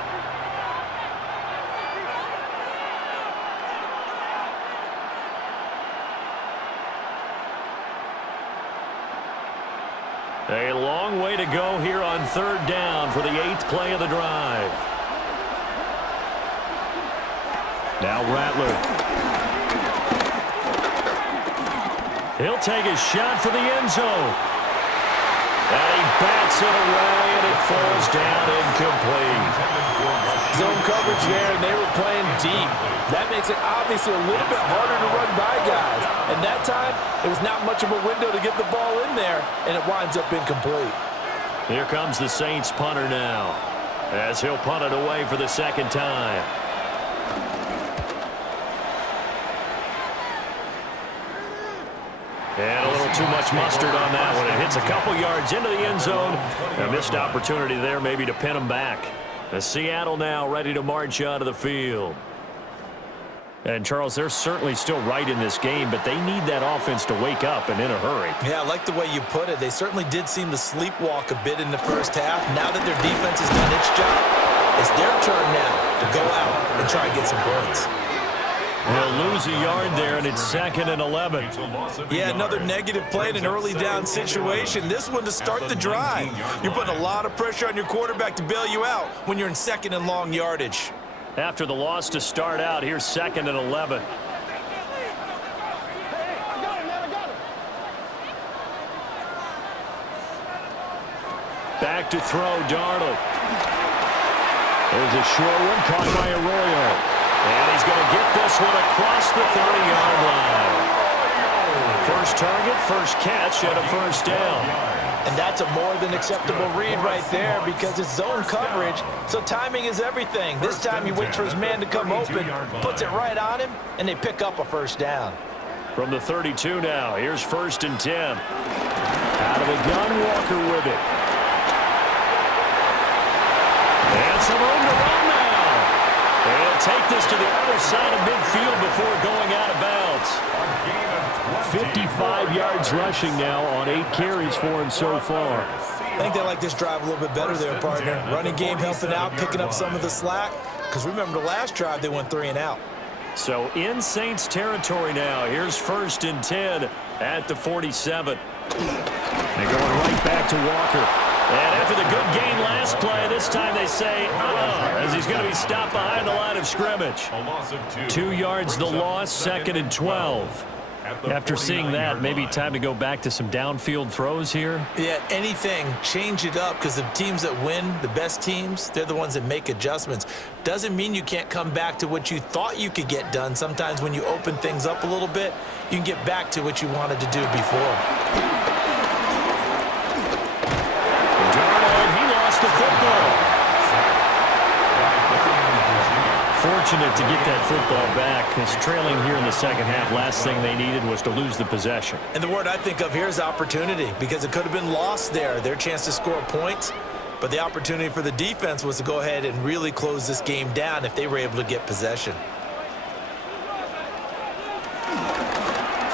A long way to go here on third down for the 8th play of the drive. Now Rattler. He'll take a shot for the end zone. And he bats it away, and it falls down incomplete. Zone coverage there, and they were playing deep. That makes it obviously a little bit harder to run by guys. And that time, it was not much of a window to get the ball in there, and it winds up incomplete. Here comes the Saints punter now, as he'll punt it away for the second time. And a little too much mustard on that one. It hits a couple yards into the end zone. A missed opportunity there maybe to pin him back. The Seattle now ready to march out of the field. And, Charles, they're certainly still right in this game, but they need that offense to wake up and in a hurry. Yeah, I like the way you put it. They certainly did seem to sleepwalk a bit in the first half. Now that their defense has done its job, it's their turn now to go out and try and get some points. They'll lose a yard there, and it's 2nd and 11. Yeah, another negative play in an early down situation. This one to start the drive. You're putting a lot of pressure on your quarterback to bail you out when you're in 2nd and long yardage. After the loss to start out, here's 2nd and 11. Back to throw, Darnold. There's a short one caught by Arroyo. And he's going to get this one across the 30-yard line. First target, first catch, and a first down. And that's a more than acceptable read right there because it's zone coverage, so timing is everything. This time he waits for his man to come open, puts it right on him, and they pick up a first down. From the 32 now, here's 1st and 10. Out of the gun, Walker with it. And some room to run now. And take this to the other side of midfield before going out of bounds. 55 yards rushing now on 8 carries for him so far. I think they like this drive a little bit better there, partner. Running game helping out, picking up some of the slack. Because remember, the last drive they went 3 and out. So in Saints territory now. Here's 1st and 10 at the 47. They're going right back to Walker. And after the good game last play, this time they say, as he's going to be stopped behind the line of scrimmage. 2 yards the loss, 2nd and 12. After seeing that, maybe time to go back to some downfield throws here. Yeah, anything, change it up because the teams that win, the best teams, they're the ones that make adjustments. Doesn't mean you can't come back to what you thought you could get done. Sometimes when you open things up a little bit, you can get back to what you wanted to do before. Darnold, he lost the football. Fortunate to get that football back. It's trailing here in the second half. Last thing they needed was to lose the possession. And the word I think of here is opportunity because it could have been lost there. Their chance to score points. But the opportunity for the defense was to go ahead and really close this game down if they were able to get possession.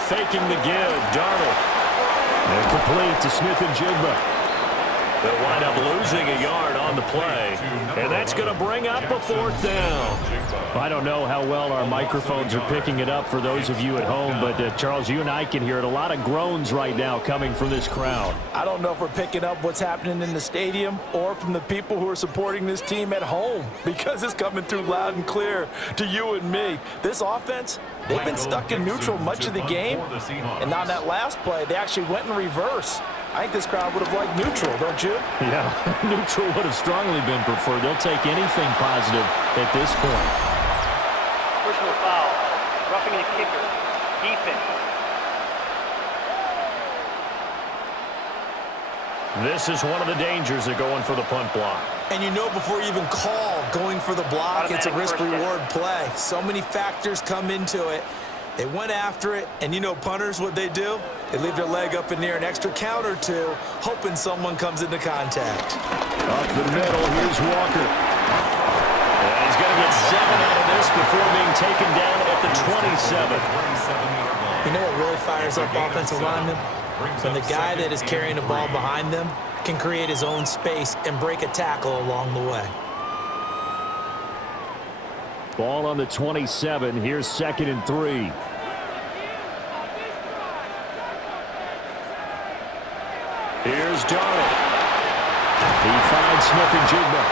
Faking the give, Darnold. And complete to Smith-Njigba. They'll wind up losing a yard on the play, and that's going to bring up a 4th down. I don't know how well our microphones are picking it up for those of you at home, but Charles, you and I can hear it. A lot of groans right now coming from this crowd. I don't know if we're picking up what's happening in the stadium or from the people who are supporting this team at home because it's coming through loud and clear to you and me. This offense, they've been stuck in neutral much of the game, and on that last play, they actually went in reverse. I think this crowd would have liked neutral, don't you? Yeah, neutral would have strongly been preferred. They'll take anything positive at this point. Personal foul, roughing the kicker, defense. This is one of the dangers of going for the punt block. And you know before you even call going for the block, it's a risk-reward play. So many factors come into it. They went after it, and you know punters, what they do? They leave their leg up in the air an extra count or two, hoping someone comes into contact. Up the middle, here's Walker. And he's going to get 7 out of this before being taken down at the 27. You know what really fires up offensive linemen? When the guy that is carrying the ball behind them can create his own space and break a tackle along the way. Ball on the 27. Here's 2nd and 3. Here's Darnold. He finds Smith-Njigba.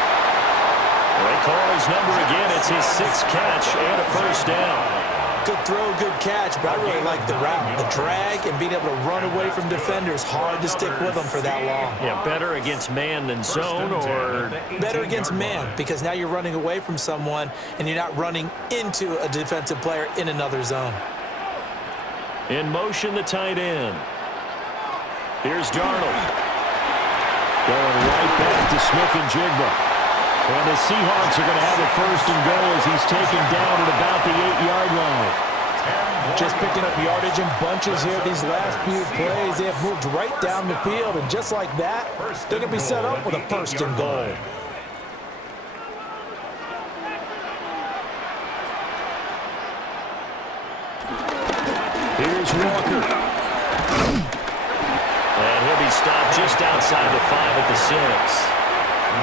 They call his number again. It's his 6th catch and a first down. Good throw, good catch, but I really like the route. The drag and being able to run away from defenders, hard to stick with them for that long. Yeah, better against man than zone, or better against man, because now you're running away from someone and you're not running into a defensive player in another zone. In motion, the tight end. Here's Darnold. Going right back to Smith-Njigba. And the Seahawks are going to have a 1st and goal as he's taken down at about the 8-yard line. Just picking up yardage in bunches here these last few plays. They have moved right down the field, and just like that, they're going to be set up with a 1st and goal. Here's Walker. And he'll be stopped just outside the 5 at the 6.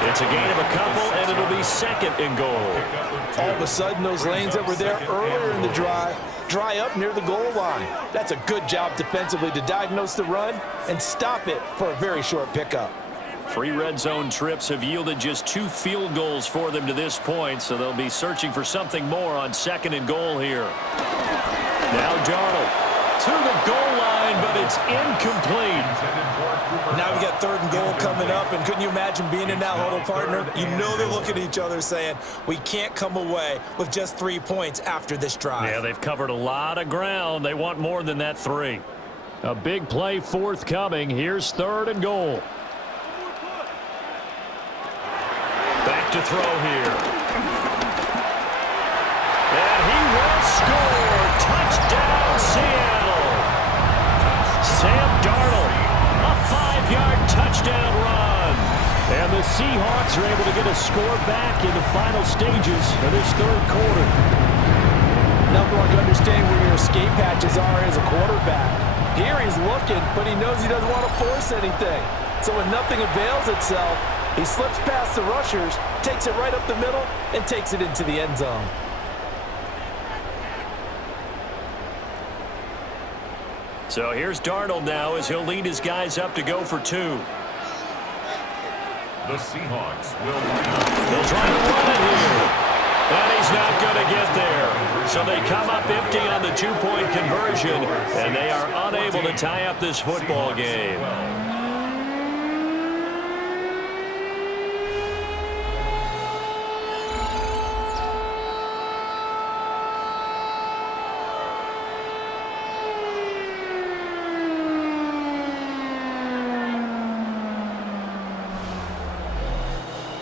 It's a gain of a couple, and it'll be 2nd and goal. All of a sudden, those lanes that were there earlier in the drive dry up near the goal line. That's a good job defensively to diagnose the run and stop it for a very short pickup. 3 red zone trips have yielded just 2 field goals for them to this point, so they'll be searching for something more on 2nd and goal here. Now Darnold to the goal line, but it's incomplete. Now we got 3rd and goal coming up, and couldn't you imagine being in that huddle, partner? You know they're looking at each other saying, we can't come away with just 3 points after this drive. Yeah, they've covered a lot of ground. They want more than that 3. A big play forthcoming. Here's 3rd and goal. Back to throw here. And he will score. Touchdown, Seattle. Sam Darnold, a 5-yard touchdown run. And the Seahawks are able to get a score back in the final stages of this 3rd quarter. Nothing like understanding where your escape hatches are as a quarterback. Here he's looking, but he knows he doesn't want to force anything. So when nothing avails itself, he slips past the rushers, takes it right up the middle, and takes it into the end zone. So here's Darnold now as he'll lead his guys up to go for 2. The Seahawks will They'll try to run it here. And he's not going to get there. So they come up empty on the 2-point conversion, and they are unable to tie up this football game.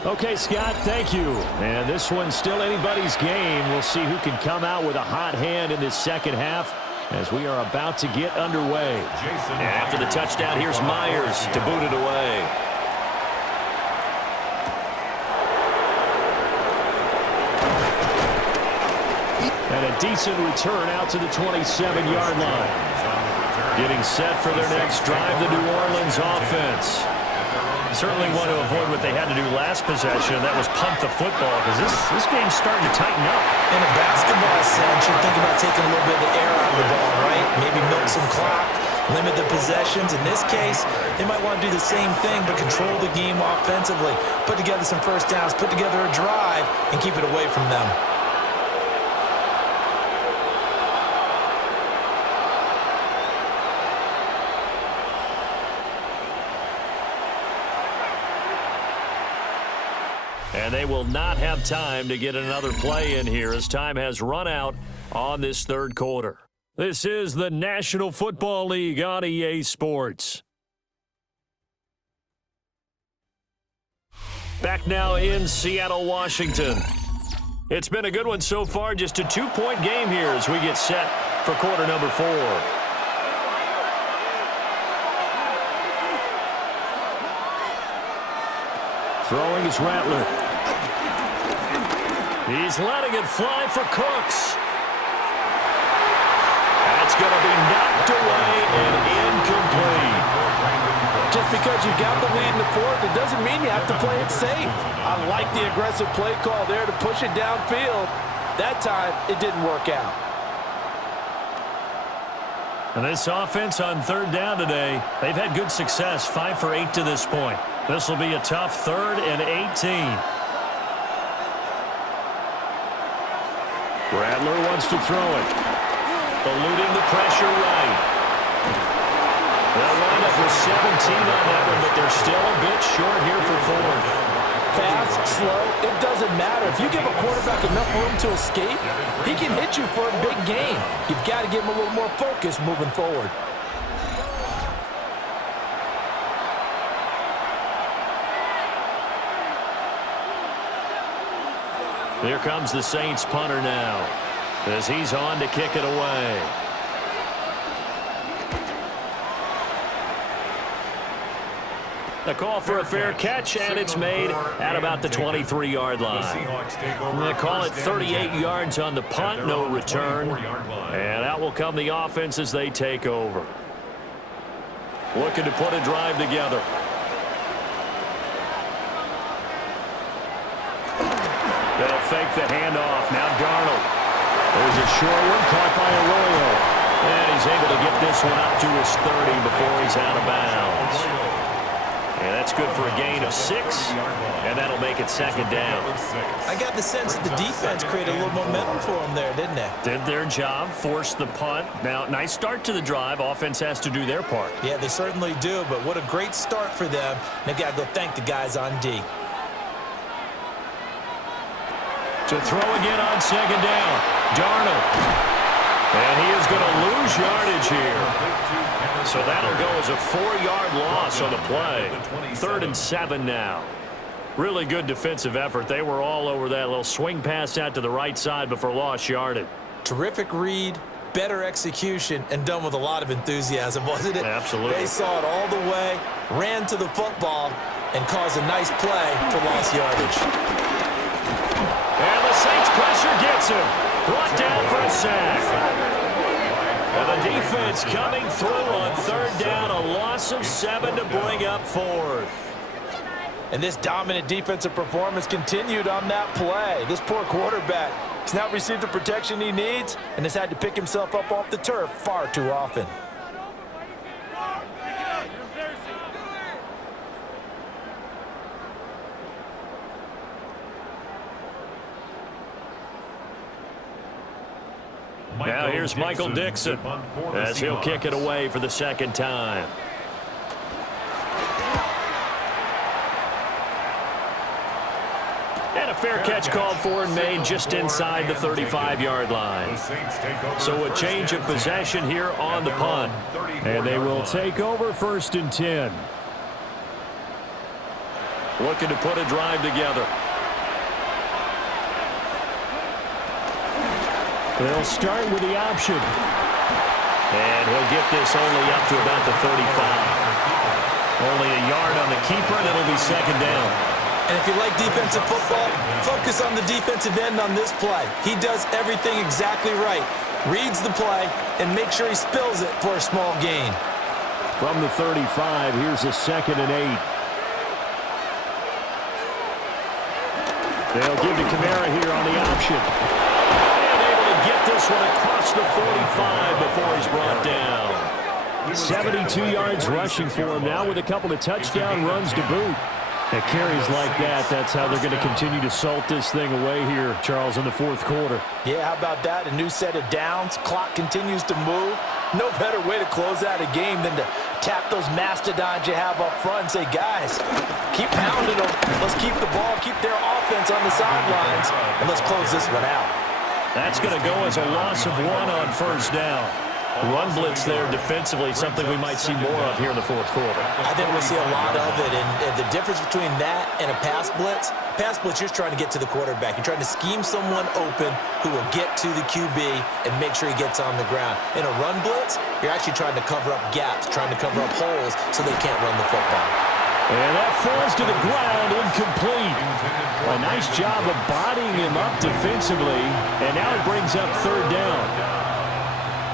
Okay, Scott, thank you. And this one's still anybody's game. We'll see who can come out with a hot hand in this 2nd half as we are about to get underway. And after the touchdown, here's Myers to boot it away. And a decent return out to the 27-yard line. Getting set for their next drive, the New Orleans offense. Certainly want to avoid what they had to do last possession. That was punt the football, because this game's starting to tighten up. In a basketball sense, you think about taking a little bit of the air out of the ball, right? Maybe milk some clock, limit the possessions. In this case, they might want to do the same thing, but control the game offensively. Put together some first downs, put together a drive, and keep it away from them. And they will not have time to get another play in here as time has run out on this 3rd quarter. This is the National Football League on EA Sports. Back now in Seattle, Washington. It's been a good one so far. Just a 2-point game here as we get set for quarter number 4. Throwing is Rattler. He's letting it fly for Cooks. That's going to be knocked away and incomplete. Just because you got the lead in the 4th, it doesn't mean you have to play it safe. I like the aggressive play call there to push it downfield. That time, it didn't work out. And this offense on 3rd down today, they've had good success, 5 for 8 to this point. This will be a tough 3rd and 18. Rattler wants to throw it. Eluding the pressure right. They'll wind up with 17 on that one, but they're still a bit short here for 4th. Fast, slow, it doesn't matter. If you give a quarterback enough room to escape, he can hit you for a big gain. You've got to give him a little more focus moving forward. Here comes the Saints punter now as he's on to kick it away. A call for a fair catch, and it's made at about the 23-yard line. They call it 38 yards on the punt, no return. And out will come the offense as they take over. Looking to put a drive together. They'll fake the handoff. Now Darnold. There's a short one caught by Arroyo. And he's able to get this one up to his 30 before he's out of bounds. And that's good for a gain of 6, and that'll make it second down. I got the sense that the defense created a little momentum for them there, didn't they? Did their job, forced the punt. Now, nice start to the drive. Offense has to do their part. Yeah, they certainly do, but what a great start for them. They've got to go thank the guys on D. To throw again on second down. Darnold. And he is going to lose yardage here. So that'll go as a 4-yard loss on the play. 3rd and 7 now. Really good defensive effort. They were all over that little swing pass out to the right side before lost yardage. Terrific read, better execution, and done with a lot of enthusiasm, wasn't it? Absolutely. They saw it all the way, ran to the football, and caused a nice play for lost yardage. And the Saints pressure gets him. Brought down for a sack. And the defense coming through on 3rd down. A loss of 7 to bring up 4th. And this dominant defensive performance continued on that play. This poor quarterback has not received the protection he needs and has had to pick himself up off the turf far too often. Now here's Michael Dixon as he'll kick it away for the 2nd time. And a fair catch called for and made just inside the 35-yard line. So a change of possession here on the punt. And they will take over 1st and 10. Looking to put a drive together. They'll start with the option. And he'll get this only up to about the 35. Only a yard on the keeper, and it'll be 2nd down. And if you like defensive football, focus on the defensive end on this play. He does everything exactly right. Reads the play and makes sure he spills it for a small gain. From the 35, here's a 2nd and 8. They'll give to Kamara here on the option. Get this one across the 45 before he's brought down. 72 yards rushing for him now with a couple of touchdown runs to boot. At carries like that, that's how they're going to continue to salt this thing away here, Charles, in the 4th quarter. Yeah, how about that? A new set of downs. Clock continues to move. No better way to close out a game than to tap those mastodons you have up front and say, guys, keep pounding them. Let's keep the ball, keep their offense on the sidelines, and let's close this one out. That's going to go as a loss of 1 on 1st down. Run blitz there defensively, something we might see more of here in the 4th quarter. I think we'll see a lot of it, and the difference between that and a pass blitz, you're trying to get to the quarterback. You're trying to scheme someone open who will get to the QB and make sure he gets on the ground. In a run blitz, you're actually trying to cover up gaps, trying to cover up holes so they can't run the football. And that falls to the ground, incomplete. A nice job of bodying him up defensively, and now it brings up 3rd down.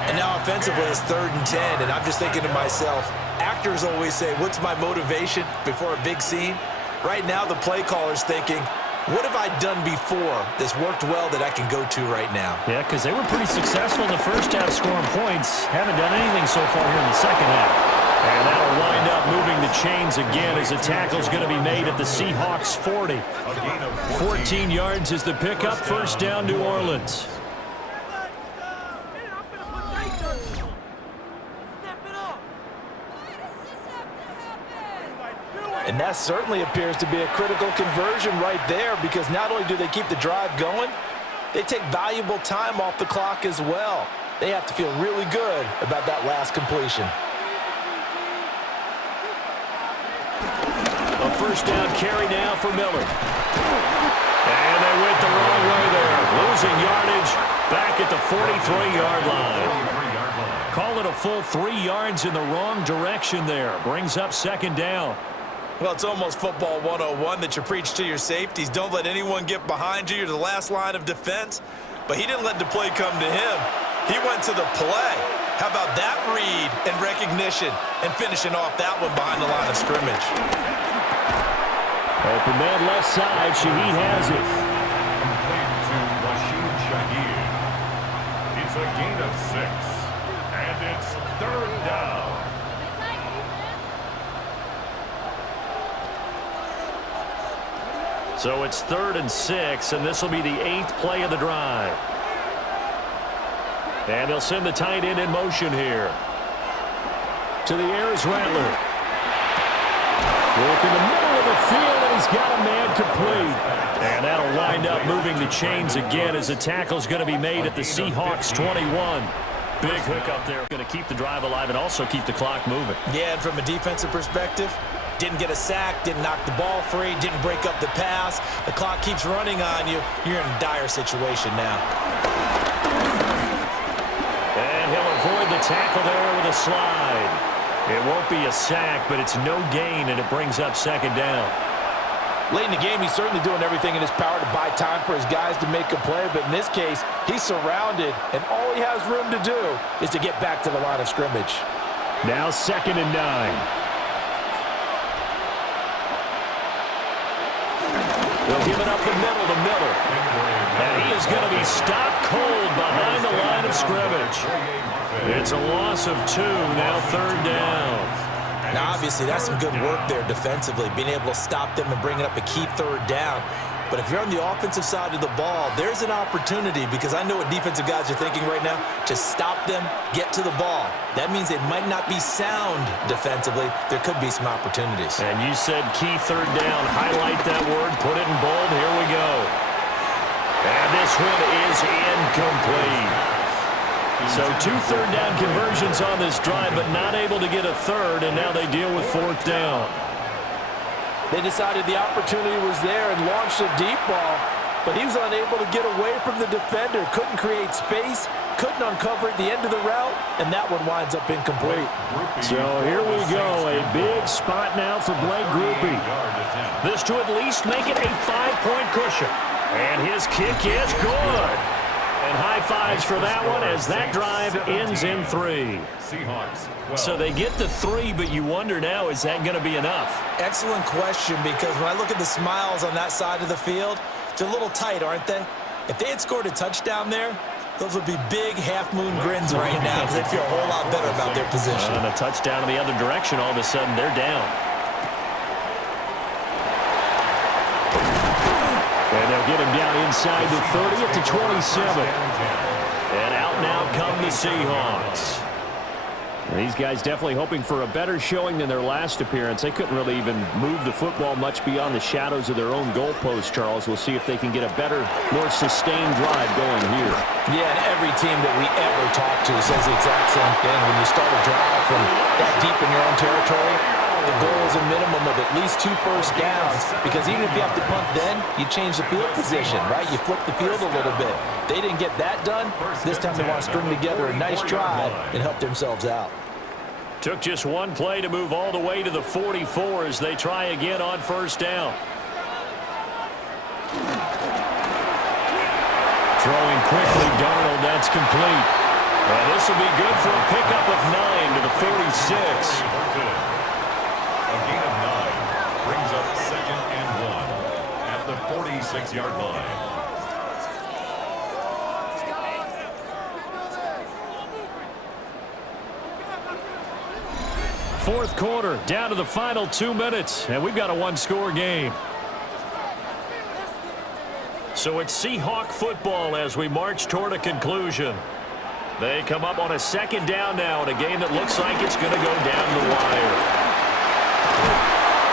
And now offensively it's 3rd and 10, and I'm just thinking to myself, actors always say, what's my motivation before a big scene? Right now the play caller's thinking, what have I done before that's worked well that I can go to right now? Yeah, because they were pretty successful in the 1st half scoring points. Haven't done anything so far here in the 2nd half. And that'll wind up moving the chains again as the tackle's going to be made at the Seahawks 40. 14 yards is the pickup. 1st down, New Orleans. And that certainly appears to be a critical conversion right there, because not only do they keep the drive going, they take valuable time off the clock as well. They have to feel really good about that last completion. A 1st down carry now for Miller. And they went the wrong way there. Losing yardage back at the 43-yard line. Call it a full 3 yards in the wrong direction there. Brings up 2nd down. Well, it's almost football 101 that you preach to your safeties. Don't let anyone get behind you. You're the last line of defense. But he didn't let the play come to him. He went to the play. How about that read and recognition and finishing off that one behind the line of scrimmage? Open man left side. Shaheed has it. Complete to Rashid Shaheed. It's a gain of 6. And it's 3rd down. So it's 3rd and 6, and this will be the 8th play of the drive. And they'll send the tight end in motion here. To the air is Rattler. Work in the middle of the field, and he's got a man complete. And that'll wind up moving the chains again as the tackle's going to be made at the Seahawks 21. Big hook up there. Going to keep the drive alive and also keep the clock moving. Yeah, and from a defensive perspective, didn't get a sack, didn't knock the ball free, didn't break up the pass. The clock keeps running on you. You're in a dire situation now. And he'll avoid the tackle there with a slide. It won't be a sack, but it's no gain, and it brings up 2nd down. Late in the game, he's certainly doing everything in his power to buy time for his guys to make a play, but in this case, he's surrounded, and all he has room to do is to get back to the line of scrimmage. Now 2nd and 9. They'll give it up the middle to Miller. And he is going to be stopped cold behind the line of scrimmage. It's a loss of 2, now 3rd down. Now, obviously, that's some good work there defensively, being able to stop them and bring it up a key 3rd down. But if you're on the offensive side of the ball, there's an opportunity, because I know what defensive guys are thinking right now. Just stop them, get to the ball. That means it might not be sound defensively. There could be some opportunities. And you said key 3rd down. Highlight that word. Put it in bold. Here we go. And this one is incomplete. So 2 3rd down conversions on this drive, but not able to get a 3rd, and now they deal with 4th down. They decided the opportunity was there and launched a deep ball, but he was unable to get away from the defender, couldn't create space, couldn't uncover at the end of the route, and that one winds up incomplete. So here we go, a big spot now for Blake Groupie. This to at least make it a 5-point cushion. And his kick is good. And high fives for that one as that drive ends in 3. So they get the 3, but you wonder now, is that going to be enough? Excellent question, because when I look at the smiles on that side of the field, they're a little tight, aren't they? If they had scored a touchdown there, those would be big half-moon grins right now, because they'd feel a whole lot better about their position. And a touchdown in the other direction, all of a sudden they're down. And they'll get him down inside the 30 at the 27. And out now come the Seahawks. These guys definitely hoping for a better showing than their last appearance. They couldn't really even move the football much beyond the shadows of their own goalpost, Charles. We'll see if they can get a better, more sustained drive going here. Yeah, and every team that we ever talk to says the exact same thing. When you start a drive from that deep in your own territory, the goal is a minimum of at least 2 first downs, because even if you have to punt then, you change the field position, right? You flip the field a little bit. They didn't get that done. This time they want to string together a nice drive and help themselves out. Took just 1 play to move all the way to the 44 as they try again on 1st down. Throwing quickly, Darnold, that's complete. And this will be good for a pickup of 9 to the 46. A gain of 9 brings up 2nd and 1 at the 46-yard line. Fourth quarter, down to the final 2 minutes, and we've got a 1-score game. So it's Seahawk football as we march toward a conclusion. They come up on a 2nd down now in a game that looks like it's going to go down the wire.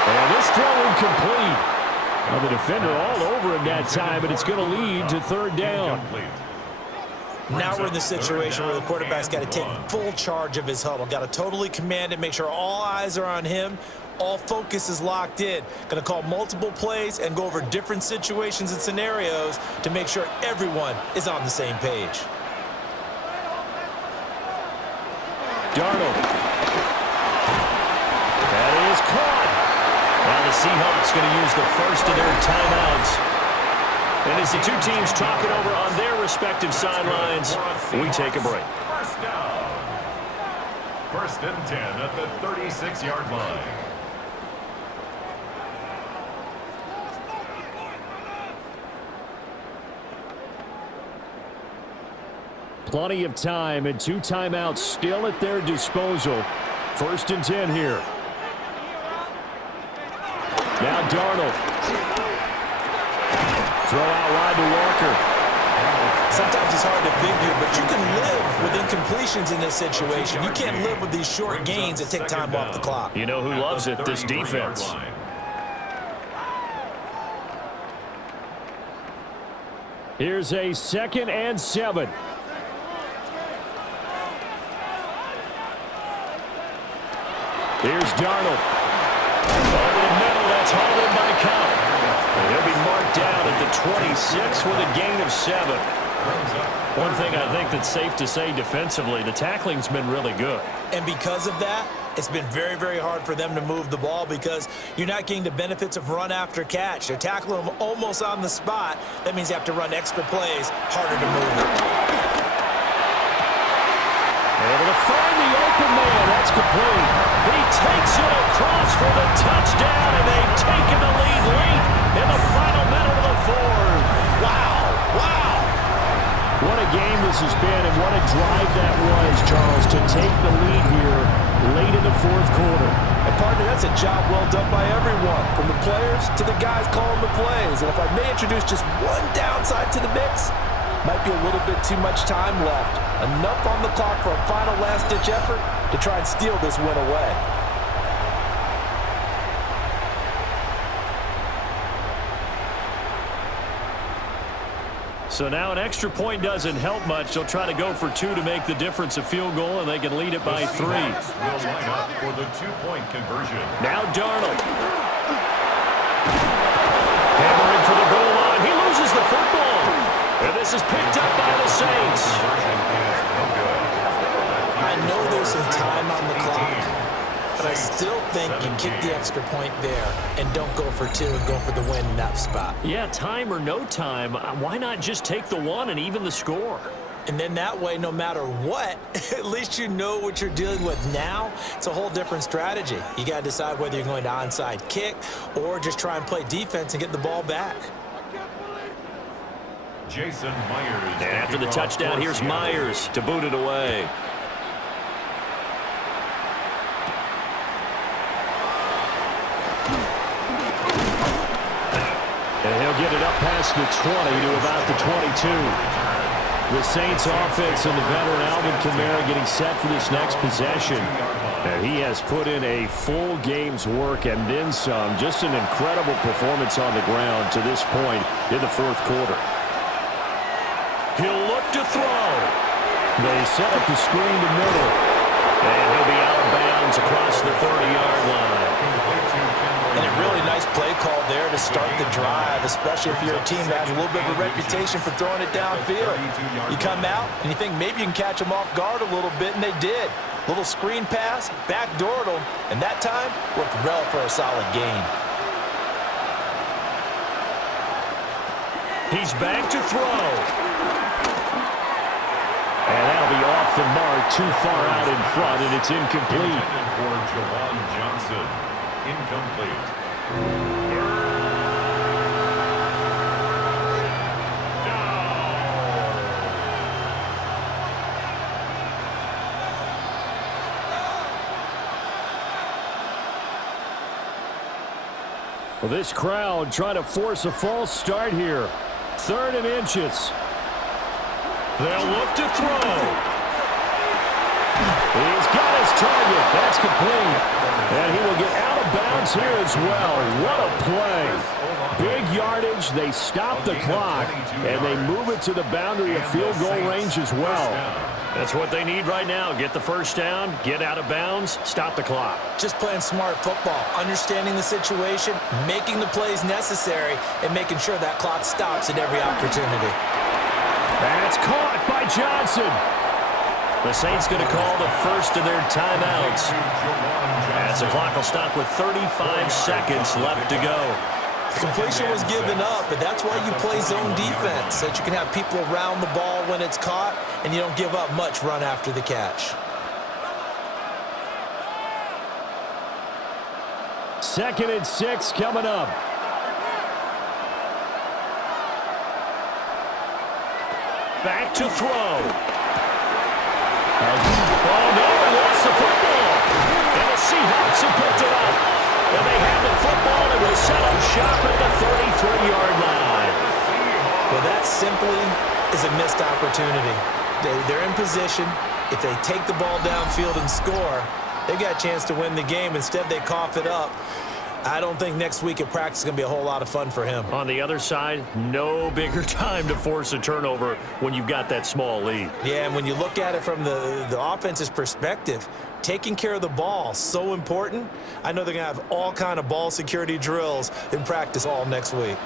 And this throw incomplete. Well, the defender all over him that time, but it's going to lead to 3rd down. Now we're in the situation where the quarterback's got to take full charge of his huddle. Got to totally command it, make sure all eyes are on him. All focus is locked in. Going to call multiple plays and go over different situations and scenarios to make sure everyone is on the same page. Darnold. That is caught. Well, Seahawks going to use the first of their timeouts. And as the two teams talk it over on their respective sidelines, we take a break. First down. 1st and 10 at the 36-yard line. Plenty of time and 2 timeouts still at their disposal. 1st and 10 here. Now Darnold. Throw out wide to Walker. Sometimes it's hard to figure, but you can live with incompletions in this situation. You can't live with these short gains that take time off the clock. You know who loves it? This defense. Here's a 2nd and 7. Here's Darnold. Over the middle, that's hauled in by Kamara. And he'll be marked down at the 26 with a gain of 7. One thing I think that's safe to say defensively, the tackling's been really good. And because of that, it's been very, very hard for them to move the ball because you're not getting the benefits of run after catch. They're tackling them almost on the spot. That means you have to run extra plays, harder to move it. Able to find the open man. That's complete. He takes it across for the touchdown, and they've taken the lead late in the final minute of the 4th. Wow, wow. What a game this has been, and what a drive that was, Charles, to take the lead here late in the 4th quarter. And partner, that's a job well done by everyone, from the players to the guys calling the plays. And if I may introduce just one downside to the mix, might be a little bit too much time left. Enough on the clock for a final last-ditch effort to try and steal this win away. So now an extra point doesn't help much. They'll try to go for 2 to make the difference a field goal, and they can lead it by 3. Will line up for the 2-point conversion. Now Darnold. Hammering for the goal line. He loses the football. And this is picked up by the Saints. I know there's some time on the clock, but I still think you kick the extra point there and don't go for 2 and go for the win in that spot. Yeah, time or no time, why not just take the 1 and even the score? And then that way, no matter what, at least you know what you're dealing with now. It's a whole different strategy. You got to decide whether you're going to onside kick or just try and play defense and get the ball back. Jason Myers. And after the touchdown, here's Myers to boot it away. And he'll get it up past the 20 to about the 22. The Saints offense and the veteran Alvin Kamara getting set for this next possession. And he has put in a full game's work and then some. Just an incredible performance on the ground to this point in the 4th quarter. He'll look to throw. They set up the screen to middle. And he'll be out of bounds across the 30-yard line. And a really nice play call there to start the drive, especially if you're a team that has a little bit of a reputation for throwing it downfield. You come out and you think maybe you can catch them off guard a little bit, and they did. Little screen pass, backdoored them, and that time worked well for a solid gain. He's back to throw. And that'll be off the mark, too far out in front, and it's incomplete. For Jawan Johnson. Incomplete. Well, this crowd trying to force a false start here. 3rd and inches. They'll look to throw. He's got his target. That's complete. And he will get out of bounds here as well. What a play. Big yardage. They stop the clock, and they move it to the boundary of field goal range as well. That's what they need right now. Get the first down, get out of bounds, stop the clock. Just playing smart football, understanding the situation, making the plays necessary, and making sure that clock stops at every opportunity. That's caught by Johnson. The Saints going to call the first of their timeouts, as the clock will stop with 35 seconds left to go. Completion was given up, but that's why you play zone defense, so that you can have people around the ball when it's caught, and you don't give up much run after the catch. Second and 6 coming up. Back to throw. Oh, no, he lost the football. And the Seahawks have picked it up. And they have the football and will set up shop at the 33-yard line. Well, that simply is a missed opportunity. They're in position. If they take the ball downfield and score, they've got a chance to win the game. Instead, they cough it up. I don't think next week at practice is going to be a whole lot of fun for him. On the other side, no bigger time to force a turnover when you've got that small lead. Yeah, and when you look at it from the offense's perspective, taking care of the ball, so important. I know they're going to have all kind of ball security drills in practice all next week.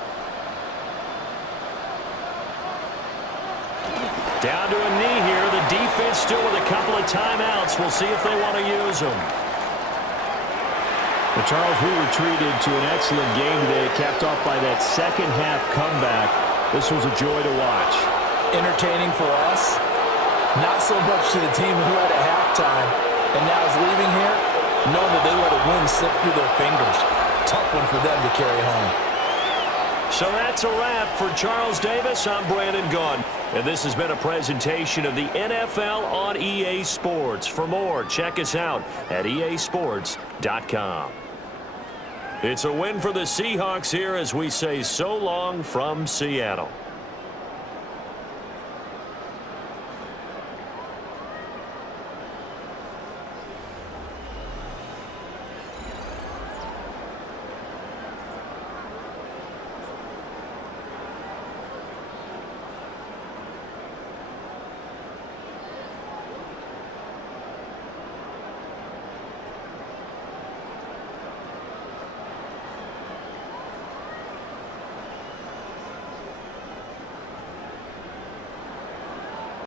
Down to a knee here. The defense still with a couple of timeouts. We'll see if they want to use them. Well, Charles, we were treated to an excellent game today, capped off by that second-half comeback. This was a joy to watch. Entertaining for us, not so much to the team who had a halftime and now is leaving here, knowing that they let a win slip through their fingers. Tough one for them to carry home. So that's a wrap for Charles Davis. I'm Brandon Gaudin, and this has been a presentation of the NFL on EA Sports. For more, check us out at easports.com. It's a win for the Seahawks here as we say so long from Seattle.